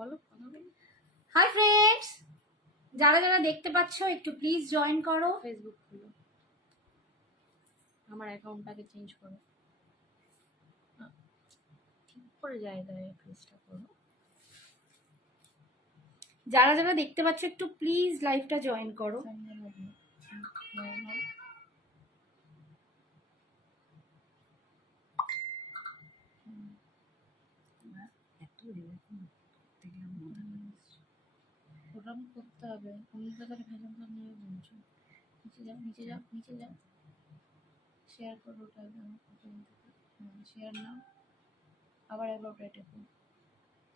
বলো কথা বলো। হাই ফ্রেন্ডস, যারা যারা দেখতে পাচ্ছ একটু প্লিজ জয়েন করো। ফেসবুক খুলো, আমার অ্যাকাউন্টটাকে চেঞ্জ করো, ঠিক করে জায়গায় ফেসটা করো। যারা যারা দেখতে পাচ্ছ একটু প্লিজ লাইভটা জয়েন করো। ওরকম করতে হবে, অন্য জায়গায় ভেজাল নিয়ে বলছো। নিচে যাও, নিচে যাও, নিচে যাও, শেয়ার করো ওটা। শেয়ার নাও, আবার অ্যাবাউট এটা করো।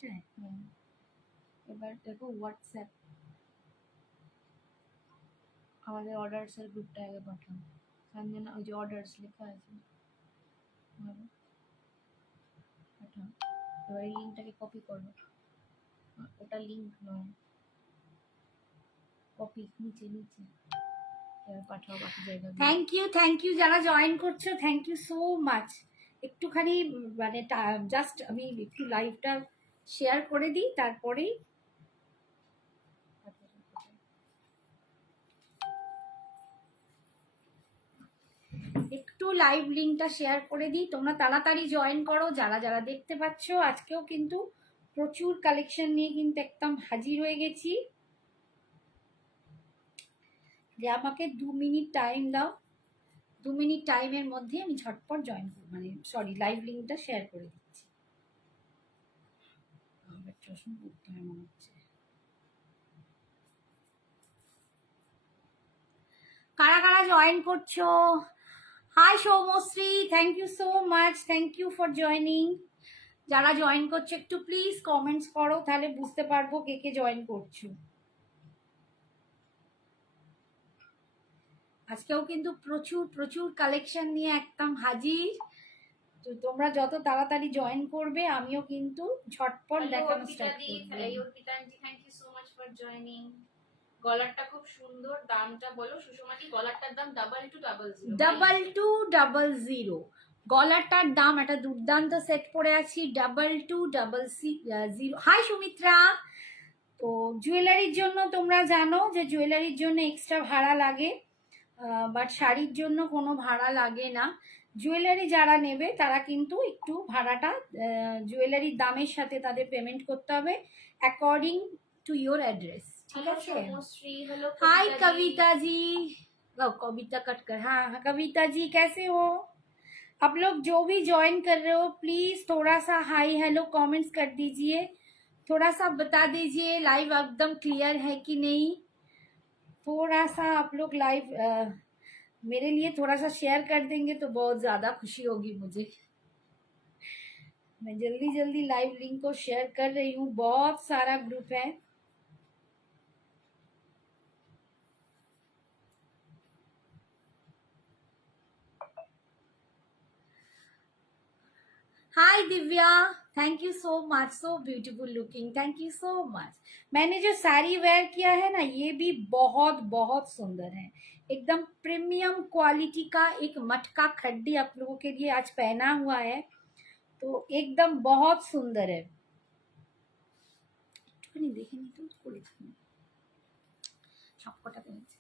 হ্যাঁ, এবার দেখো হোয়াটসঅ্যাপ, আমাদের অর্ডারসের গ্রুপটা আগে পাঠাও। সঞ্জনা, ওই যে অর্ডারস লেখা আছে, ভালো পাঠাও। এবার এই লিঙ্কটাকে কপি করো, ওটা লিঙ্ক নয়, কপি নিচে নিচে, এবার পাঠাও বাকি জায়গা। থ্যাংক ইউ যারা জয়েন করছো, থ্যাংক ইউ সো মাচ। একটুখানি মানে জাস্ট আমি একটু লাইভটা শেয়ার করে দিই, তারপরেই একটু লাইভ লিঙ্কটা শেয়ার করে দিই। তোমরা তাড়াতাড়ি জয়েন করো যারা যারা দেখতে পাচ্ছ। আজকেও কিন্তু প্রচুর কালেকশন নিয়ে কিন্তু একদম হাজির হয়ে গেছি। যে আমাকে 2 মিনিট টাইম দাও, 2 মিনিট টাইমের মধ্যে আমি ঝটপট জয়েন করব, মানে সরি লাইভ লিঙ্কটা শেয়ার করে দিচ্ছি। আমার চশমা পড়তে হয় মনে হচ্ছে। কারা কারা জয়েন করছো? Hi Soumashri, thank you so much, thank you for joining. যারা জয়েন করছো একটু প্লিজ কমেন্টস করো, তাহলে বুঝতে পারবো কে কে জয়েন করছো। আজকেও কিন্তু প্রচুর প্রচুর কালেকশন নিয়ে একদম হাজির। তো তোমরা যত তাড়াতাড়ি জয়েন করবে আমিও কিন্তু ঝটপট দেখানো স্টার্ট করব। Arpita aunty, thank you so much for joining. গলারটা খুব সুন্দর, দামটা বলো সুষমাদি। গলারটার দাম 2200। গলারটার দাম, একটা দুর্দান্ত সেট পরে আছি 2200। হাই সুমিত্রা। তো জুয়েলারির জন্য তোমরা জানো যে জুয়েলারির জন্য এক্সট্রা ভাড়া লাগে, বাট শাড়ির জন্য কোনো ভাড়া লাগে না। জুয়েলারি যারা নেবে তারা কিন্তু একটু ভাড়াটা জুয়েলারির দামের সাথে তাদের পেমেন্ট করতে হবে অ্যাকর্ডিং टू योर एड्रेस। ठीक है। हाय कविता जी, कविता कटकर, हाँ कविता जी कैसे हो आप लोग? जो भी ज्वाइन कर रहे हो प्लीज थोड़ा सा हाई हेलो कमेंट्स कर दीजिए, थोड़ा सा बता दीजिए लाइव एकदम क्लियर है कि नहीं। थोड़ा सा आप लोग लाइव मेरे लिए थोड़ा सा शेयर कर देंगे तो बहुत ज्यादा खुशी होगी मुझे। मैं जल्दी जल्दी लाइव लिंक को शेयर कर रही हूँ, बहुत सारा ग्रुप है। Hi Divya, thank you so much, so beautiful looking, thank you so much. मैंने जो साड़ी वेयर किया है ना, ये भी बहुत बहुत सुंदर है, एकदम प्रीमियम क्वालिटी का एक मटका खड्डी आप लोगों के लिए आज पहना हुआ है, तो एकदम बहुत सुंदर है। দেখে নি তো করে সবকটা পেয়েছি।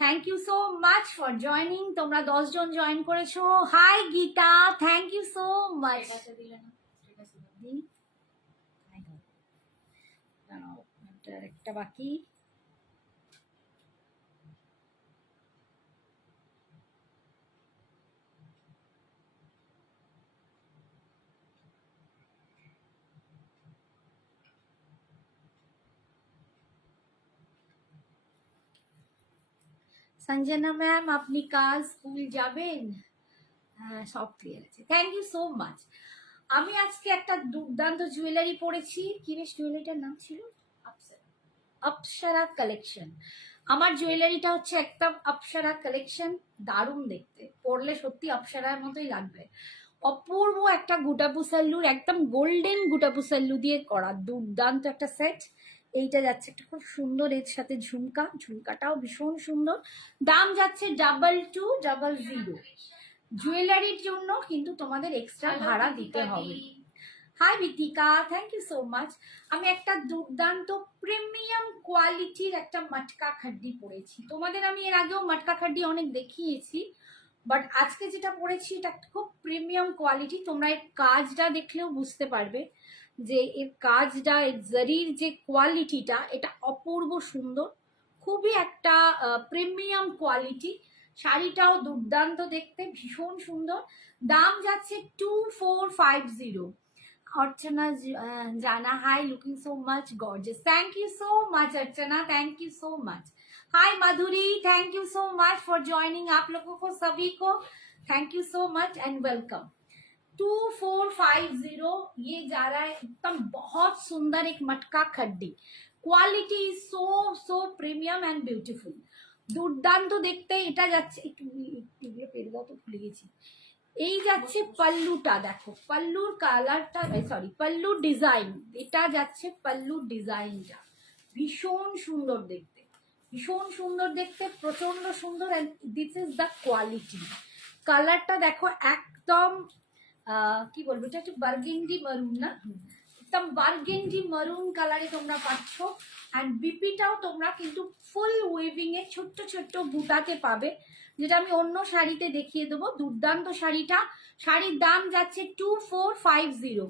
Thank you so much for joining. তোমরা 10 জন জয়েন করেছো। Hi Geeta, thank you so much. একটা বাকি। সঞ্জনা ম্যাম, আপনি কাল স্কুল যাবেন? হ্যাঁ, সব ক্লিয়ার আছে, থ্যাংক ইউ সো মাচ। আমি আজকে একটা দুর্দান্ত জুয়েলারি পরেছি। কি বেশ জুয়েলারিটার নাম ছিল? অপ্সরা কালেকশন। আমার জুয়েলারিটা হচ্ছে একদম অপ্সরা কালেকশন, দারুণ দেখতে, পরলে সত্যি অপ্সরার মতোই লাগবে। অপূর্ব একটা গুটাপুসাল্লুর, একদম গোল্ডেন গুটাপুসাল্লু দিয়ে করা দুর্দান্ত একটা সেট। এইটা যাচ্ছে একটা খুব সুন্দর, এর সাথে ঝুমকা, ঝুমকাটাও ভীষণ সুন্দর। দাম যাচ্ছে 2200। জুয়েলারির জন্য কিন্তু তোমাদের এক্সট্রা ভাড়া দিতে হবে। Hi Bitika, thank you so much. আমি একটা দুর্দান্ত প্রিমিয়াম কোয়ালিটির একটা মটকা খাড্ডি পরেছি। তোমাদের আমি এর আগেও মটকা খাড্ডি অনেক দেখিয়েছি, বাট আজকে যেটা পরেছি এটা খুব প্রিমিয়াম কোয়ালিটি। তোমরা এর কাজটা দেখলেও বুঝতে পারবে যে এর কাজটা, এর জারির যে কোয়ালিটিটা, এটা অপূর্ব সুন্দর, খুবই একটা প্রিমিয়াম কোয়ালিটি। শাড়িটাও দুর্দান্ত দেখতে, ভীষণ সুন্দর। দাম যাচ্ছে 2450। Archana Jana, hi, looking so much gorgeous. Thank you so much, Archana. Thank you so much. Hi, Madhuri. Thank you so much for joining. आप लोगों को सभी को thank you so much and welcome. 2450 ये जा रहा है एकदम बहुत सुंदर एक matka khaddi. Quality is so premium and beautiful. দুর্দান্ত দেখতে এটা যাচ্ছে। এগুলো পেরে দাও তো, ভুলে গেছি। এই যাচ্ছে পাল্লুটা, দেখো পাল্লুর কালারটা, সরি পাল্লুর ডিজাইন, এটা যাচ্ছে পাল্লুর ডিজাইনটা ভীষণ সুন্দর দেখতে, ভীষণ সুন্দর দেখতে, প্রচন্ড সুন্দর। And this is the quality. কালারটা দেখো একদম কি বলবো, এটা একটু বার্গেন্ডি মারুন না, একদম বার্গেন্ডি মারুন কালারে তোমরা পাচ্ছ। অ্যান্ড বিপিটাও তোমরা কিন্তু ফুল ওয়েভিং এ ছোট্ট ছোট্ট বুটাতে পাবে, যেটা আমি অন্য শাড়িতে দেখিয়ে দেবো। দুর্দান্ত শাড়িটা, শাড়ির দাম যাচ্ছে 2450।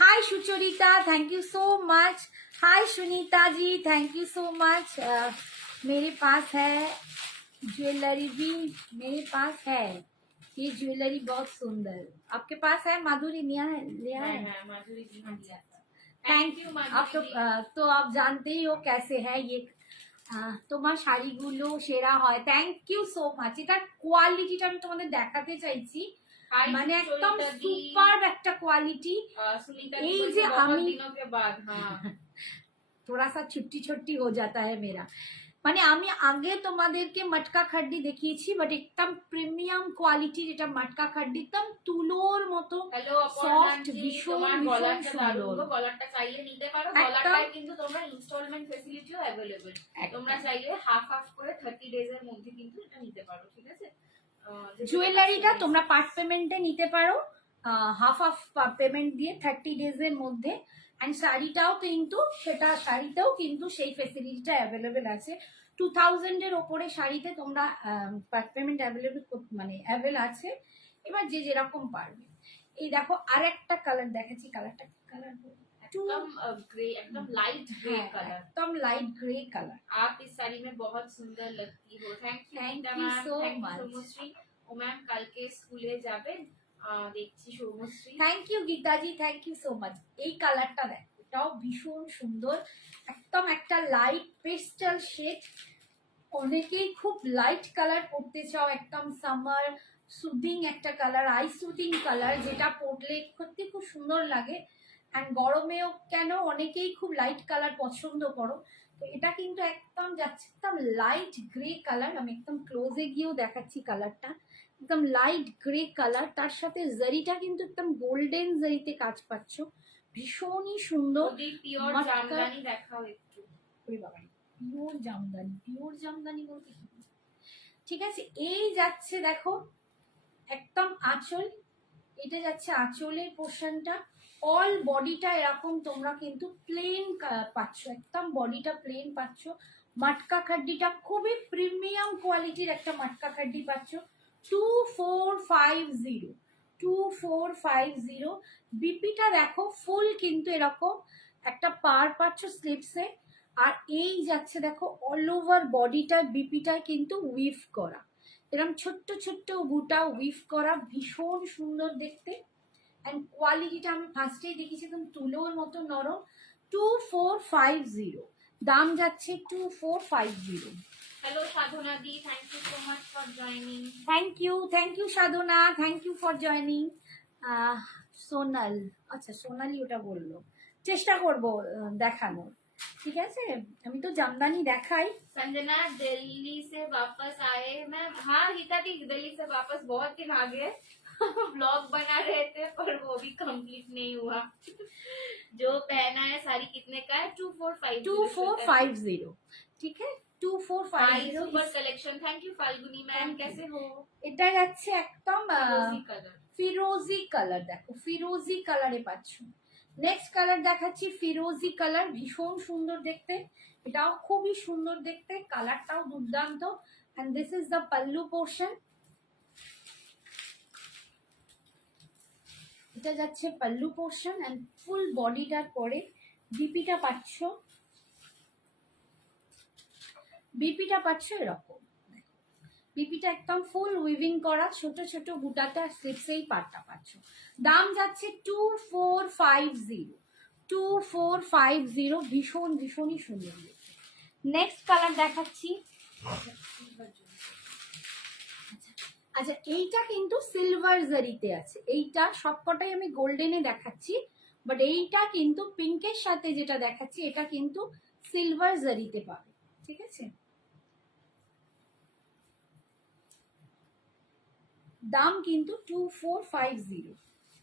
Hi Sucharita, thank you so much. Hi Sunita ji, thank you so much. मेरे पास है ज्वेलरी भी, मेरे पास है ये ज्वेलरी बहुत सुंदर। आपके पास है? माधुरी लिया है? लिया है माधुरी जी ने लिया था। थैंक यू आप तो आप जानते ही हो कैसे है ये। তোমার শাড়িগুলো সেরা হয়, থ্যাংক ইউ সো মাচ। এটার কোয়ালিটিটা আমি তোমাদের দেখাতে চাইছি, মানে একদম সুপার একটা কোয়ালিটি। এই যে আমি थोड़ा सा छुट्टी छुट्टी हो जाता है मेरा, মানে আমি আগে তোমাদেরকে মটকা খাড্ডি দেখিয়েছি, বাট একদম প্রিমিয়াম কোয়ালিটি, যেটা মটকা খাড্ডি একদম তুলোর মতো সফট, ভীষণ ভীষণ সুন্দর। গলারটা চাইলে নিতে পারো, গলারটায় কিন্তু তোমরা ইনস্টলমেন্ট ফ্যাসিলিটিও अवेलेबल। তোমরা চাইলে হাফ হাফ করে 30 ডেজ এর মধ্যে কিন্তু এটা নিতে পারো, ঠিক আছে। জুয়েলারিটা তোমরা পার্ট পেমেন্টে নিতে পারো, হাফ হাফ পেমেন্ট দিয়ে 30 ডেজ এর মধ্যে। অ্যান্ড শাড়িটাও কিন্তু সেটা, শাড়িতেও কিন্তু সেই ফেসিলিটিটা অ্যাভেলেবেল আছে। 2000 এর ওপরে শাড়িতে তোমরা পার্ট পেমেন্ট অ্যাভেলেবেল, মানে অ্যাভেল আছে। এবার যে যেরকম পারবে। এই দেখো আরেকটা কালার দেখাচ্ছি, কালারটা কালার एकदम ग्रे, एकदम लाइट ग्रे कलर, एकदम लाइट ग्रे कलर। आप इस साड़ी में बहुत सुंदर लगती हो। Thank you so much Soumashree. ও ম্যাম কালকে স্কুলে যাবেন, দেখছি Soumashree. Thank you Gitaji, thank you so much. এই কালারটা দেখো, এটাও ভীষণ সুন্দর, একদম একটা লাইট পেস্টাল শেড। অনেকেই খুব লাইট কালার পরতে চাও, একদম সামার সুদিং একটা কালার, আই সুদিং কালার, যেটা পরলে সত্যি খুব সুন্দর লাগে। অ্যান্ড গরমেও কেন অনেকেই খুব লাইট কালার পছন্দ করো, তো এটা কিন্তু একদম যাচ্ছে একদম লাইট গ্রে কালার। আমি একদম ক্লোজে গিয়েও দেখাচ্ছি কালারটা, একদম লাইট গ্রে কালার, তার সাথে জারিটা কিন্তু একদম গোল্ডেন জারিতে কাজ পাচ্ছ, ভীষণই সুন্দর। পিওর জামদানি দেখাও একটু। ওরে বাবা, পিওর জামদানি, পিওর জামদানি বলতে কি? ঠিক আছে, এই যাচ্ছে দেখো একদম আঁচল, এটা যাচ্ছে আঁচলের পোর্শনটা। অল বডিটা এরকম তোমরা কিন্তু প্লেন পাচ্ছ, একদম বডিটা প্লেন পাচ্ছ। মটকা খাড্ডিটা খুবই প্রিমিয়াম কোয়ালিটির একটা মটকা খাড্ডি পাচ্ছ। 2450, 2450। বিপিটা দেখো ফুল কিন্তু এরকম একটা পার পাচ্ছ স্লিপসে। আর এই যাচ্ছে দেখো অল ওভার বডিটা, বিপিটা কিন্তু উইভ করা, এরকম ছোট্ট ছোট্ট বুটা উইভ করা, ভীষণ সুন্দর দেখতে। অ্যান্ড কোয়ালিটিটা আমি ফার্স্টেই দেখিয়েছি, একদম তুলোর মতো নরম। 2450, দাম যাচ্ছে 2450। হ্যালো সাধনা দি, thank you so much for joining. Thank you Sadhana, thank you for joining. Sonal, আচ্ছা সোনালি ওটা বললো, চেষ্টা করবো দেখানোর, ঠিক আছে। আমি তো জামদানি দেখাই। संजना दिल्ली से वापस आए, मैं हाँ गीता दी दिल्ली से वापस बहुत दिन आ गए। ब्लॉग बना रहे थे पर वो भी कंप्लीट नहीं हुआ। जो पहना है साड़ी कितने का है? 2450, ठीक है। 2450 super collection. Thank you Falguni ma'am, कैसे हो? এটা যাচ্ছে একদম फिरोजी कलर, ফিরোজি কালার, দেখো ফিরোজি কালারে পাচ্ছ, নেক্সট কালার দেখাচ্ছি ফিরোজি কালার, ভীষণ সুন্দর দেখতে, এটাও খুবই সুন্দর দেখতে, কালারটাও দুর্দান্ত। And this is the pallu portion, এটা যাচ্ছে পাল্লু পোর্শন এন্ড ফুল বডিটার পরে বিপিটা পাচ্ছ, বিপিটা পাচ্ছ এরকম, বিপিটা একদম ফুল উইভিং করা, ছোট ছোট বুটাতে আর স্লিপসেই পাটটা পাচ্ছ। দাম যাচ্ছে 2450, 2450, ভীষণ ভীষণই সুন্দর দেখতে। নেক্সট কালার দেখাচ্ছি, আচ্ছা এইটা কিন্তু সিলভার জারিতে আছে, এইটা সবকটাই আমি গোল্ডেনে দেখাচ্ছি, বাট এইটা কিন্তু পিঙ্কের সাথে যেটা দেখাচ্ছি এটা কিন্তু সিলভার জারিতে পাবে, ঠিক আছে। দাম কিন্তু 2450,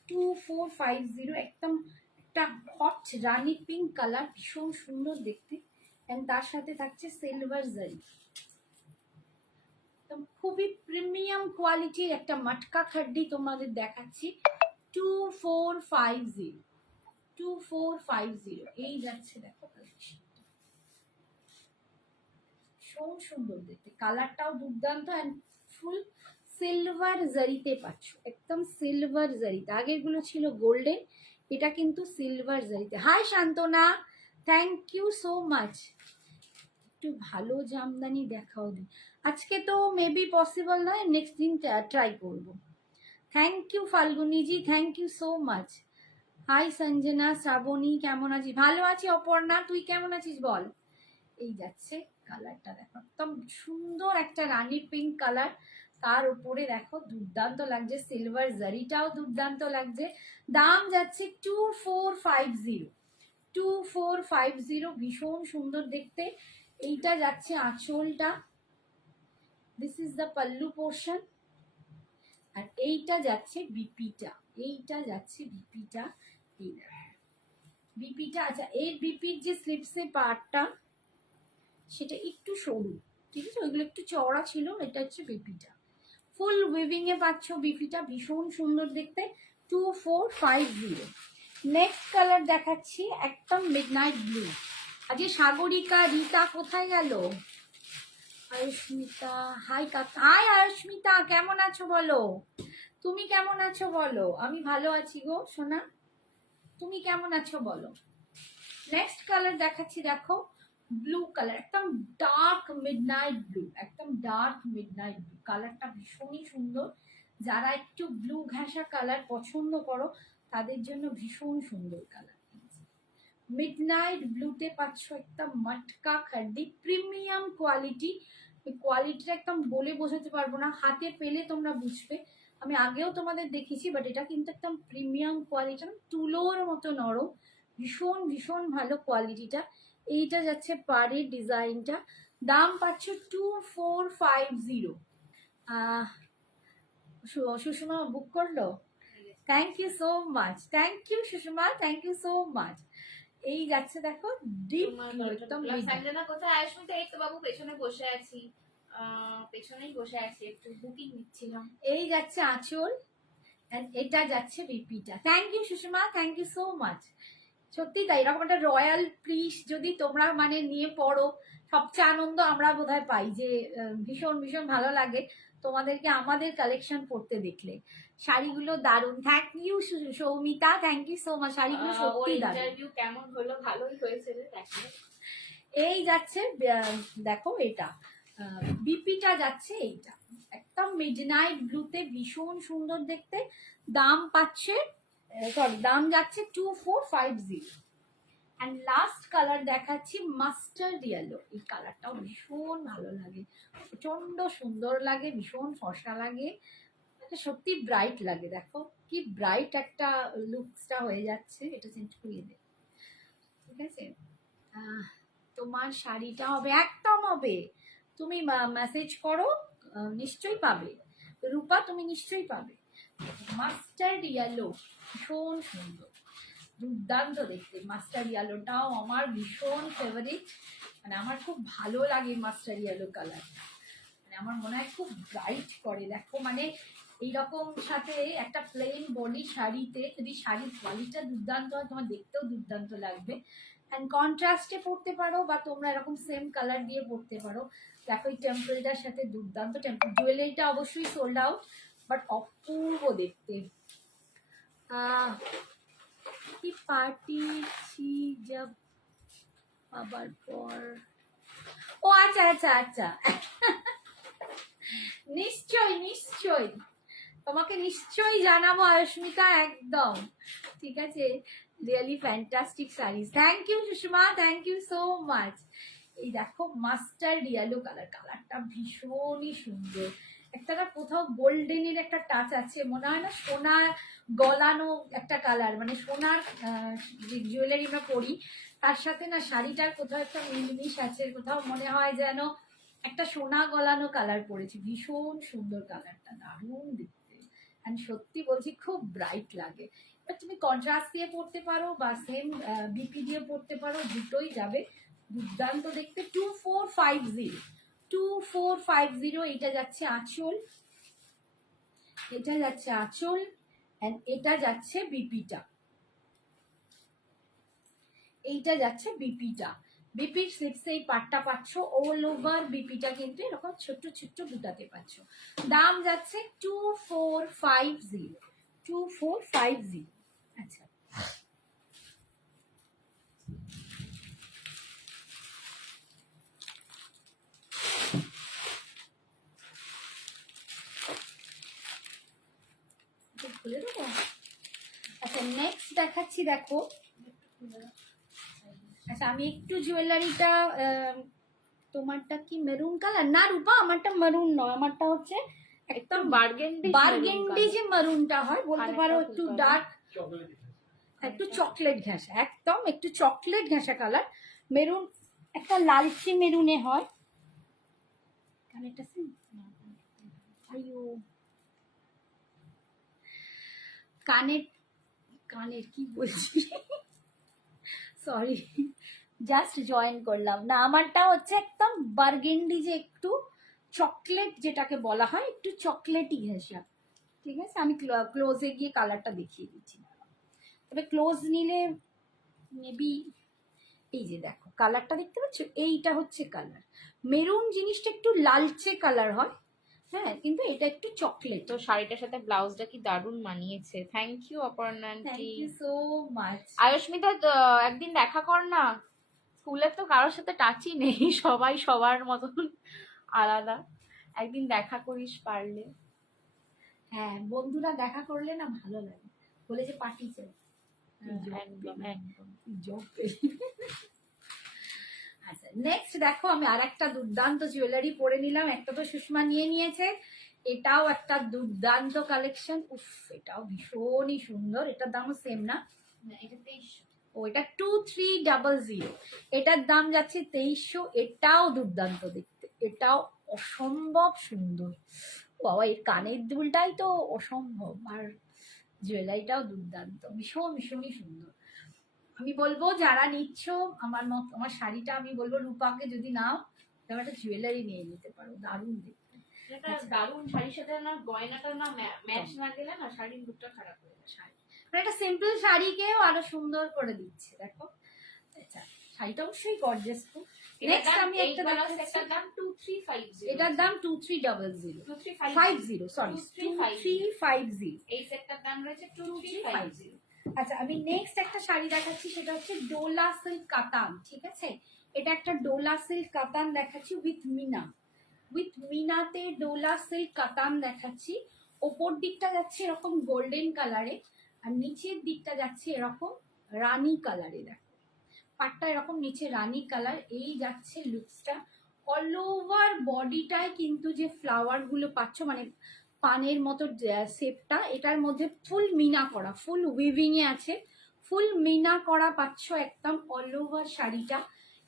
2450, একদম একটা হট রানি পিঙ্ক কালার, ভীষণ সুন্দর দেখতে, এন্ড তার সাথে থাকছে সিলভার জারি, একদম খুবই প্রিমিয়াম কোয়ালিটির একটা মটকা খাড্ডি তোমাদের দেখাচ্ছি। 2450, 2450, এই যাচ্ছে দেখো কালেকশনটা, ভীষণ সুন্দর দেখতে, কালারটাও দুর্দান্ত এন্ড ফুল সিলভার জারিতে পাচ্ছ, একদম সিলভার জারিতে, আগেরগুলো ছিল গোল্ডেন, এটা কিন্তু সিলভার জারিতে। Hi Shantana, thank you so much. একটু ভালো জামদানি দেখাও দিন, আজকে তো মেবি পসিবল নয়, নেক্সট দিন ট্রাই করব। Thank you Falguni ji, thank you so much. Hi Sanjana, Shrabani কেমন আছিস? ভালো আছি অপর্ণা, তুই কেমন আছিস বল। এই যাচ্ছে কালারটা দেখো, একদম সুন্দর একটা রানি পিঙ্ক কালার, তার উপরে দেখো দুর্দান্ত লাগছে, সিলভার জারিটাও দুর্দান্ত লাগছে। দাম যাচ্ছে 2450, 2450, ভীষণ সুন্দর দেখতে। এইটা যাচ্ছে আঁচলটা, this is the pallu portion, আর এইটা যাচ্ছে বিপিটা, এইটা যাচ্ছে বিপিটা, এই বিপিটা। আচ্ছা এর বিপির যে স্লিপসের পার্টটা সেটা একটু সরু, ঠিক আছে, ওইগুলো একটু চওড়া ছিল, এটা হচ্ছে বিপিটা, ফুল উইভিং এ পাচ্ছ বিপিটা, ভীষণ সুন্দর দেখতে। 2450। নেক্সট কালার দেখাচ্ছি একদম মিডনাইট ব্লু। আজকে সাগরিকা, রীতা কোথায় গেল? আয়ুষ্মিতা, হাই কাকা, হাই আয়ুষ্মিতা, কেমন আছো বলো, তুমি কেমন আছো বলো? আমি ভালো আছি গো সোনা, তুমি কেমন আছো বলো। নেক্সট কালার দেখাচ্ছি দেখো, ব্লু কালার, একদম ডার্ক মিডনাইট ব্লু, একদম ডার্ক মিডনাইট ব্লু, কালারটা ভীষণই সুন্দর, যারা একটু ব্লু ঘাসা কালার পছন্দ করো তাদের জন্য ভীষণ সুন্দর কালার। মিডনাইট ব্লুতে পাচ্ছ একটা মটকা খাড্ডি, প্রিমিয়াম কোয়ালিটি, কোয়ালিটিটা একদম বলে বোঝাতে পারবো না, হাতে পেলে তোমরা বুঝবে, আমি আগেও তোমাদের দেখিয়েছি, বাট এটা কিন্তু একদম প্রিমিয়াম কোয়ালিটি, তুলোর মতো নরম, ভীষণ ভীষণ ভালো কোয়ালিটিটা। এইটা যাচ্ছে পাড়ের ডিজাইনটা, দাম পাচ্ছ 2450। সুষমা বুক করলো, thank you so much, thank you Sushma, thank you so much. এই যাচ্ছে দেখো ডিপ একদম। সঞ্জনা কোথায়? আয়ুষ্মিতা এই তো বাবু পেছনে বসে আছি, পেছনেই বসে আছি, একটু বুকিং নিচ্ছিলাম। এই যাচ্ছে আঁচল, এটা যাচ্ছে বিপিটা। Thank you Sushma, thank you so much. সত্যি তাই, এরকম একটা রয়্যাল পিস যদি তোমরা মানে নিয়ে পড়ো, সবচেয়ে আনন্দ আমরা বোধহয় পাই, যে ভীষণ ভীষণ ভালো লাগে তোমাদেরকে আমাদের কালেকশন পড়তে দেখলে। শাড়িগুলো দারুণ, thank you Soumita, thank you so much, শাড়িগুলো সত্যি দারুণ। ইন্টারভিউ কেমন হলো? ভালোই হয়েছে রে, দেখো। এই যাচ্ছে দেখো এটা বিপিটা যাচ্ছে, এইটা একদম মিডনাইট ব্লুতে, ভীষণ সুন্দর দেখতে, দাম পাচ্ছে সরি দাম যাচ্ছে 2450। অ্যান্ড লাস্ট কালার দেখাচ্ছি মাস্টার্ড ইয়েলো, এই কালারটাও ভীষণ ভালো লাগে, প্রচন্ড সুন্দর লাগে, ভীষণ ফর্সা লাগে, সত্যি ব্রাইট লাগে, দেখো কি ব্রাইট একটা লুকসটা হয়ে যাচ্ছে। এটা চেঞ্জ করিয়ে দে, ঠিক আছে। তোমার শাড়িটা হবে, একদম হবে, তুমি মেসেজ করো, নিশ্চয়ই পাবে, রূপা তুমি নিশ্চয়ই পাবে। মাস্টার্ড ইয়েলো, ভীষণ সুন্দর, দুর্দান্ত দেখতে, মাস্টার্ড ইয়েলোটাও আমার ভীষণ ফেভারিট, মানে আমার খুব ভালো লাগে মাস্টার্ড ইয়েলো কালার, মানে আমার মনে হয় খুব ব্রাইট করে, দেখো মানে এইরকম সাথে একটা প্লেন বডি শাড়িতে যদি শাড়ির কোয়ালিটিটা দুর্দান্ত হয় তোমার দেখতেও দুর্দান্ত লাগবে। অ্যান্ড কন্ট্রাস্টে পরতে পারো বা তোমরা এরকম সেম কালার দিয়ে পরতে পারো। দেখো এই টেম্পলটার সাথে দুর্দান্ত টেম্পল। জুয়েলারিটা অবশ্যই সোল্ড আউট, বাট অপূর্ব দেখতে। কি পার্টি ছি জব আবার পর। ও আচ্ছা আচ্ছা আচ্ছা, নিশ্চয়ই নিশ্চয়ই তোমাকে নিশ্চয়ই জানাবো আয়ুষ্মিতা, একদম ঠিক আছে। Really fantastic saris, thank you Sushma, thank you so much. এই দেখো মাস্টার্ড ইয়েলো কালার, কালারটা ভীষণই সুন্দর। একটা না কোথাও গোল্ডেনের একটা টাচ আছে, মনে হয় না সোনার গলানো একটা কালার, মানে সোনার যে জুয়েলারি আমরা পরি তার সাথে না শাড়িটার কোথাও একটা মিলমিশ আছে, কোথাও মনে হয় যেন একটা সোনা গলানো কালার পরেছি। ভীষণ সুন্দর কালারটা, দারুণ দেখতে। অ্যান্ড সত্যি বলছি খুব ব্রাইট লাগে। এবার তুমি কন্ট্রাস্ট দিয়ে পড়তে পারো বা সেম বিপি দিয়ে পড়তে পারো, দুটোই যাবে, দুর্দান্ত দেখতে। 2450, 2450। এটা যাচ্ছে আঁচল, এটা যাচ্ছে আঁচল, অ্যান্ড এটা যাচ্ছে বিপিটা, এইটা যাচ্ছে বিপিটা। বিপির স্লিপসে এই পাটটা পাচ্ছ, অল ওভার বিপিটা কিন্তু এরকম ছোট্ট ছোট্ট বুটাতে পাচ্ছ। দাম যাচ্ছে 2450, 2450। আচ্ছা, খুলে দেবো। আচ্ছা নেক্সট দেখাচ্ছি, দেখো। আচ্ছা আমি একটু জুয়েলারিটা, তোমারটা কি মেরুন কালার? না রূপা, আমারটা মেরুন নয়, আমারটা হচ্ছে একদম বার্গেন্ডি, বার্গেন্ডি যে মেরুনটা হয় বলতে পারো, একটু ডার্ক, একটু চকলেট ঘেঁষা, একদম একটু চকলেট ঘেঁষা কালার। মেরুন একটা লালচে মেরুনে হয়। কানেরটা কানের, কানের কি বলছি, সরি জাস্ট জয়েন করলাম না। আমারটা হচ্ছে একদম বার্গেন্ডি, যে একটু চকলেট যেটাকে বলা হয়, একটু চকলেটই ঘেঁষা। ঠিক আছে, আমি ক্লোজে গিয়ে কালারটা দেখিয়ে দিচ্ছি, তবে ক্লোজ নিলে মেবি, এই যে দেখো কালারটা দেখতে পাচ্ছ, এইটা হচ্ছে কালার। মেরুন জিনিসটা একটু লালচে কালার হয়, হ্যাঁ, কিন্তু এটা একটু চকলেট। তো শাড়িটার সাথে ব্লাউজটা কি দারুণ মানিয়েছে, thank you Aparna thank aunty. You so much. Ayushmita একদিন দেখা কর না, স্কুলের তো কারোর সাথে টাচই নেই, সবাই সবার মতন আলাদা, একদিন দেখা করিস পারলে। হ্যাঁ, বন্ধুরা দেখা করলে না ভালো লাগে, বলে যে পার্টি চাই। একদম একদম। আচ্ছা নেক্সট দেখো, আমি আর একটা দুর্দান্ত জুয়েলারি পরে নিলাম। একটা তো সুষমা নিয়ে নিয়েছে, এটাও একটা দুর্দান্ত কালেকশন। উফ, এটাও ভীষণই সুন্দর। এটার দামও সেম না? এটা 2300। ও, এটা 2300, এটার দাম যাচ্ছে 2300। এটাও দুর্দান্ত দেখতে, এটাও অসম্ভব সুন্দর। বাবা, এই কানের দুলটাই তো অসম্ভব, আর জুয়েলারিটাও দুর্দান্ত, ভীষণ ভীষণই সুন্দর। আমি বলবো যারা নিচ্ছ আমার মত, আমার শাড়িটা আমি বলবো রূপাকে যদি নাও, তাহলে একটা জুয়েলারি নিয়ে নিতে পারো, দারুণ দেখতে। এটা দারুণ, শাড়ির সাথে না গয়নাটা না ম্যাচ না গেলে না শাড়ির লুকটা খারাপ হয়ে যায়। শাড়ি মানে একটা সিম্পল শাড়িকেও আরো সুন্দর করে দিচ্ছে, দেখো। আচ্ছা, শাড়িটা অবশ্যই গর্জিয়াস। নেক্সট আমি একটা দেখাচ্ছি, এটার দাম 2350। এটার দাম 2300, 50, সরি 2350। এই সেটটার দাম রয়েছে 2350। আচ্ছা আমি নেক্সট একটা শাড়ি দেখাচ্ছি, সেটা হচ্ছে ডোলা সিল্ক কাতান। ঠিক আছে, এটা একটা ডোলা সিল্ক কাতান দেখাচ্ছি with Mina, with মিনাতে Dola silk কাতান দেখাচ্ছি। ওপর দিকটা যাচ্ছে এরকম গোল্ডেন কালারে, আর নিচের দিকটা যাচ্ছে এরকম রানী কালারে। দেখো পাটটা এরকম নিচে রানী কালার, এই যাচ্ছে লুকসটা। অল ওভার বডিটায় কিন্তু যে ফ্লাওয়ার গুলো পাচ্ছ, মানে পানের মতো শেপটা, এটার মধ্যে ফুল মিনা করা, ফুল উইভিং এ আছে, ফুল মিনা করা পাচ্ছ একদম অল ওভার শাড়িটা।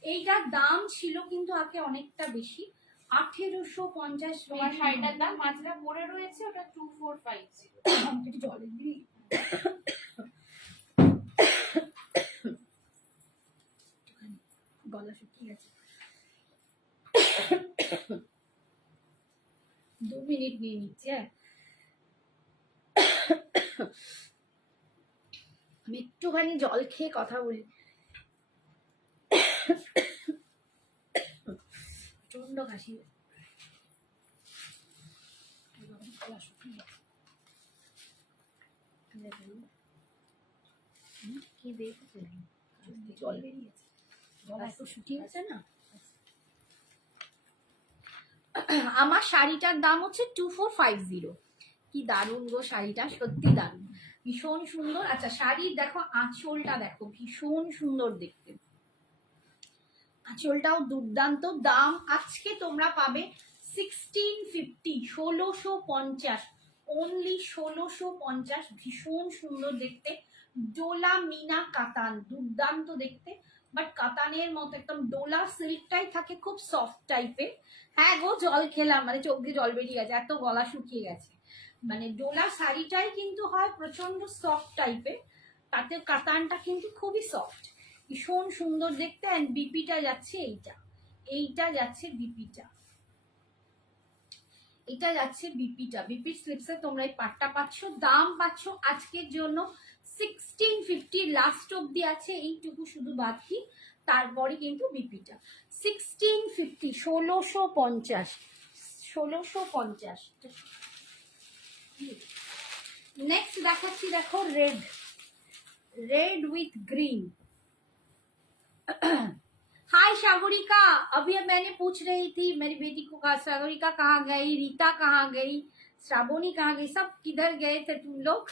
এইটার দাম ছিল কিন্তু আগে অনেকটা বেশি, 1850। তোমার শাড়িটার দাম মাঝরা পড়ে রয়েছে, ওটা 2450। একটু জলের দিই, গলা শুকিয়ে গেছে। 2 মিনিট নিয়ে নিচ্ছে। আমি একটুখানি জল খেয়ে কথা বলি। প্রচন্ড কাশি। কি দেখতে জল বেরিয়েছে, জল এত শুকিয়ে গেছে না। আমার শাড়িটার দাম হচ্ছে 2450। কি দারুণ গো শাড়িটা, সত্যি দারুণ, ভীষণ সুন্দর। আচ্ছা শাড়ির দেখো আঁচলটা দেখো, ভীষণ সুন্দর দেখতে, আঁচলটাও দুর্দান্ত। দাম আজকে তোমরা পাবে 1650, 1650, অনলি 1650। ভীষণ সুন্দর দেখতে, ডোলা মিনা কাতান, দুর্দান্ত দেখতে। বাট কাতানের মতো একদম ডোলা সিল্কটাই থাকে, খুব সফট টাইপের। হ্যাঁ গো জল খেলাম, মানে চোখ দিয়ে জল বেরিয়ে গেছে, এত গলা শুকিয়ে গেছে। মানে ডোলা শাড়িটাই কিন্তু হয় প্রচন্ড সফট টাইপের, তাতে কাতানটা কিন্তু খুবই সফট, ভীষণ সুন্দর দেখতে। অ্যান্ড বিপিটা যাচ্ছে এইটা, এইটা যাচ্ছে বিপিটা, এটা যাচ্ছে বিপিটা। বিপির স্লিপসে তোমরা এই পাটটা পাচ্ছ, দাম পাচ্ছ আজকের জন্য 1650। লাস্ট অব্দি আছে, এইটুকু শুধু বাকি, তারপরে কিন্তু বিপিটা 1650, 1650, 1650। নেক্সট দেখাচ্ছি, দেখো রেড, रेड विथ ग्रीन। हाय सागरिका, अभी अब मैंने पूछ रही थी मेरी बेटी को, कहा सागरिका कहाँ गई, रीता कहाँ गई, श्रावणी कहाँ गई, सब किधर गए थे तुम लोग।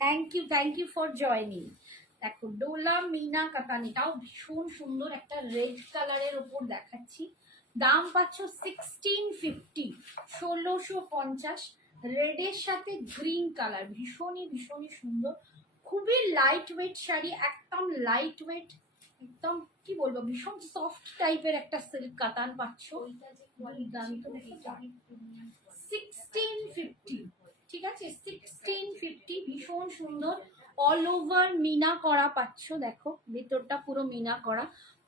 Thank you for joining. দেখো ডোলা মিনা কাতান, এটাও ভীষণ সুন্দর একটা রেড কালারের উপর দেখাচ্ছি। দাম পাচ্ছ 1650, 1650। রেডের সাথে গ্রিন কালার, ভীষণই সুন্দর, খুবই লাইট ওয়েট শাড়ি, একদম লাইট ওয়েট, একদম কি বলবো ভীষণ সফট টাইপের একটা সিল্ক কাতান পাচ্ছ। 1650, ঠিক আছে 1650, ভীষণ সুন্দর। অল ওভার মিনা করা পাচ্ছ, দেখো ভেতরটা পুরো মিনা করা,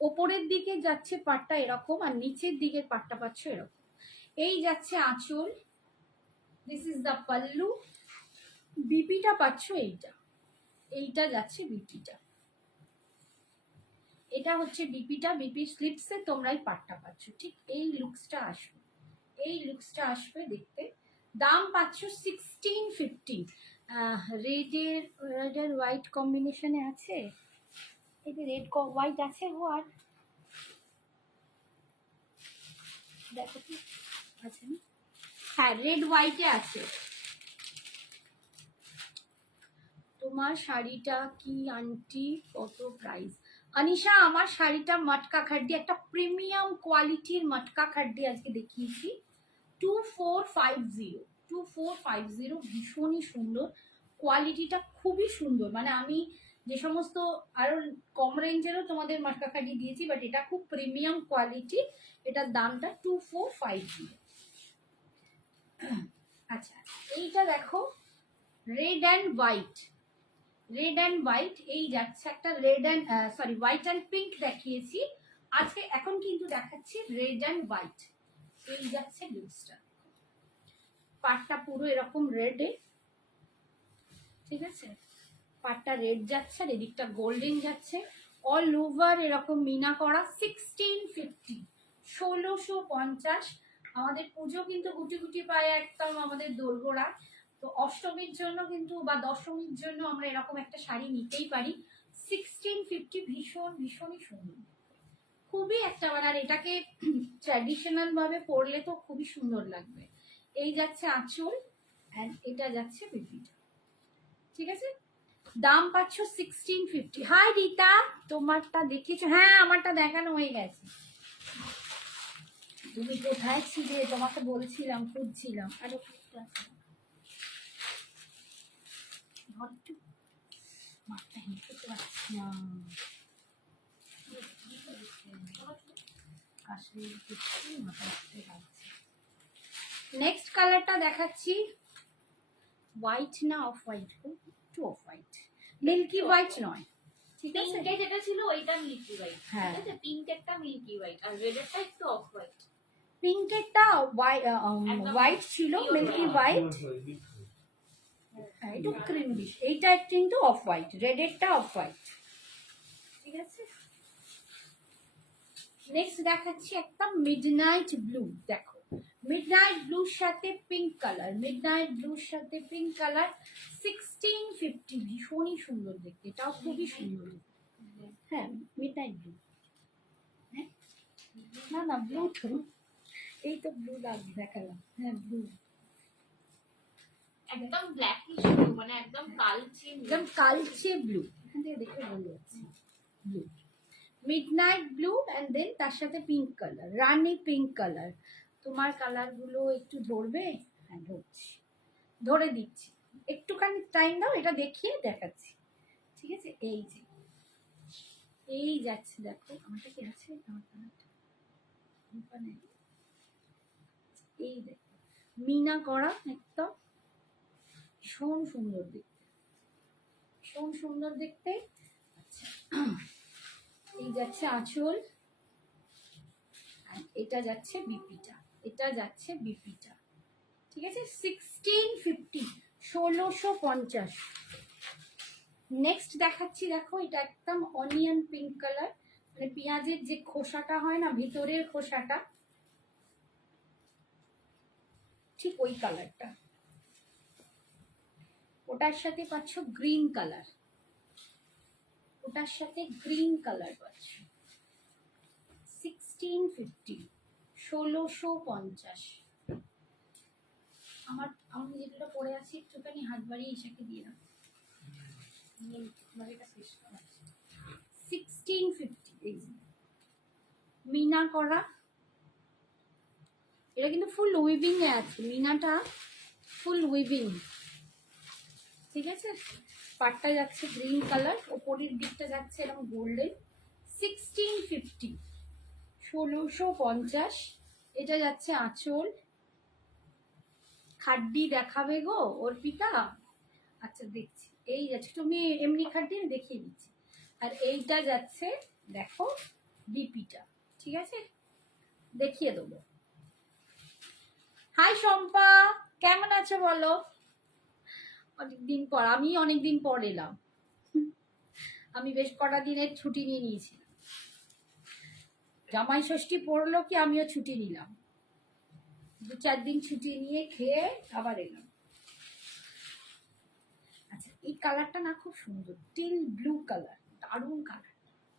ওপরের দিকে যাচ্ছে পাটটা এরকম, আর নিচের দিকের পাটটা পাচ্ছ এরকম। এই যাচ্ছে আঁচল, দিস ইজ দ্য পাল্লু। বিপিটা পাচ্ছ এইটা, এইটা যাচ্ছে বিপিটা, এটা হচ্ছে বিপিটা। বিপির স্লিপসে তোমরা এই পাটটা পাচ্ছ, ঠিক এই লুকসটা আসবে, এই লুকসটা আসবে দেখতে। দাম পাচ্ছ 1650। রেডের হোয়াইট কম্বিনেশনে আছে, এটা রেড হোয়াইট আছে গো, আর দেখো কি আছে না, হ্যাঁ রেড হোয়াইটে আছে। তোমার শাড়িটা কি আন্টি, কত প্রাইস? अनिशा আমার শাড়িটা মটকা খাড্ডি, একটা প্রিমিয়াম কোয়ালিটির মটকা খাড্ডি আজকে দেখিয়েছি, 2450, 2450, ভীষণই সুন্দর, কোয়ালিটিটা খুবই সুন্দর। মানে আমি যে সমস্ত আরো কম রেঞ্জেরও তোমাদের মটকা খাড্ডি দিয়েছি, বাট এটা খুব প্রিমিয়াম কোয়ালিটি, এটার দামটা 2450। আচ্ছা এইটা দেখো red and white, red and white, এই যাচ্ছে একটা red and sorry white and pink দেখিয়েছি আজকে, এখন কিন্তু দেখাচ্ছি রেড অ্যান্ড হোয়াইট। এই যাচ্ছে লুকসটা, পাটটা পুরো এরকম রেডে, ঠিক আছে পাটটা রেড যাচ্ছে, আর এদিকটা গোল্ডেন যাচ্ছে, অল ওভার এরকম মিনা করা। 1650, 1650। আমাদের পুজো কিন্তু গুটি গুটি পায়ে একদম আমাদের দোরগোড়া, তো অষ্টমীর জন্য কিন্তু বা দশমীর জন্য আমরা এরকম একটা শাড়ি নিতেই পারি। 1650, ভীষণই সুন্দর, খুবই একটা মানে, আর এটাকে ট্র্যাডিশনাল ভাবে পরলে তো খুবই সুন্দর লাগবে। এই যাচ্ছে আঁচল, অ্যান্ড এটা যাচ্ছে বিপিটা, ঠিক আছে। দাম পাচ্ছ 1650। হাই রিতা, তোমারটা দেখিয়েছো? হ্যাঁ আমারটা দেখানো হয়ে গেছে। তুমি কোথায় ছিলে? তোমাকে বলছিলাম, খুঁজছিলাম। আরে মাথা হেঁটে পাচ্ছি না, নেক্সট কালারটা দেখাচ্ছি, হোয়াইট না অফ হোয়াইট, একটু অফ হোয়াইট, মিল্কি হোয়াইট নয়, ঠিক আছে। পিঙ্কে যেটা ছিল ওইটা মিল্কি হোয়াইট, হ্যাঁ ঠিক আছে, পিঙ্কেরটা মিল্কি হোয়াইট আর রেডেরটা একটু অফ হোয়াইট। পিঙ্কেরটা হোয়াইট ছিল, মিল্কি হোয়াইট। হ্যাঁ একটু ক্রিমিশ, এইটা কিন্তু অফ হোয়াইট, রেডেরটা অফ হোয়াইট, ঠিক আছে। নেক্সট দেখাচ্ছি একটা মিডনাইট ব্লু, দেখো মিডনাইট ব্লুর সাথে পিঙ্ক কালার, মিডনাইট ব্লুর সাথে পিঙ্ক কালার 1650, ভীষণই সুন্দর দেখতে, এটাও খুবই সুন্দর। হ্যাঁ মিডনাইট ব্লু, হ্যাঁ না না ব্লু তো, এই তো ব্লু লাগবে দেখালাম, হ্যাঁ ব্লু, একদম ব্ল্যাকিশ ব্লু, মানে একদম কালচে একদম কালচে ব্লু, এখান থেকে দেখে বোঝা যাচ্ছে blue, midnight blue and then তার সাথে pink colour, rani pink colour. তোমার কালারগুলো একটু ধরবে? হ্যাঁ ধরছি, ধরে দিচ্ছি, একটুখানি টাইম দাও, এটা দেখিয়ে দেখাচ্ছি, ঠিক আছে। এই যে এই যাচ্ছে, দেখো আমারটা কি আছে, আমার কালারটা ওখানে, এই দেখো মিনা করা একদম, ভীষণ সুন্দর দেখতে, ভীষণ সুন্দর দেখতে। আচ্ছা এই যাচ্ছে আঁচল, আর এটা যাচ্ছে বিপিটা, এটা যাচ্ছে বিপিটা, ঠিক আছে। 1650, 1650। নেক্সট দেখাচ্ছি, দেখো এটা একদম অনিয়ন পিঙ্ক কালার, মানে পেঁয়াজের যে খোসাটা হয় না, ভিতরের খোসাটা, ঠিক ওই কালারটা, ওটার সাথে পাচ্ছ গ্রিন কালার, ওটার সাথে গ্রিন কালার পাচ্ছ। 1650, 1650। আমি যেটা পরে আছি একটুখানি হাত বাড়িয়ে ইসাকে দিয়ে দাও, 1650, এই যে মিনা করা, এটা কিন্তু ফুল উইভিং এ আছে, মিনাটা ফুল উইভিং, ঠিক আছে। পাটটা যাচ্ছে গ্রিন কালার, ওপরের দিকটা যাচ্ছে এরকম গোল্ডেন। 1650, 1650। এটা যাচ্ছে আঁচল, খাড্ডি দেখাবে গো অর্পিতা? আচ্ছা দেখছি, এই যাচ্ছে, তুমি এমনি খাড্ডি দেখিয়ে দিচ্ছি, আর এইটা যাচ্ছে দেখো ডিপিটা, ঠিক আছে, দেখিয়ে দেবো। হাই শম্পা, কেমন আছো বলো? অনেকদিন পর, আমি অনেকদিন পর এলাম, আমি বেশ কটা দিনের ছুটি নিয়ে নিয়েছি, জামাই ষষ্ঠী পড়লো কি আমিও ছুটি নিলাম, 2-4 দিন ছুটি নিয়ে খেয়ে আবার এলাম। আচ্ছা এই কালারটা না খুব সুন্দর, টিল ব্লু কালার, দারুণ কালার,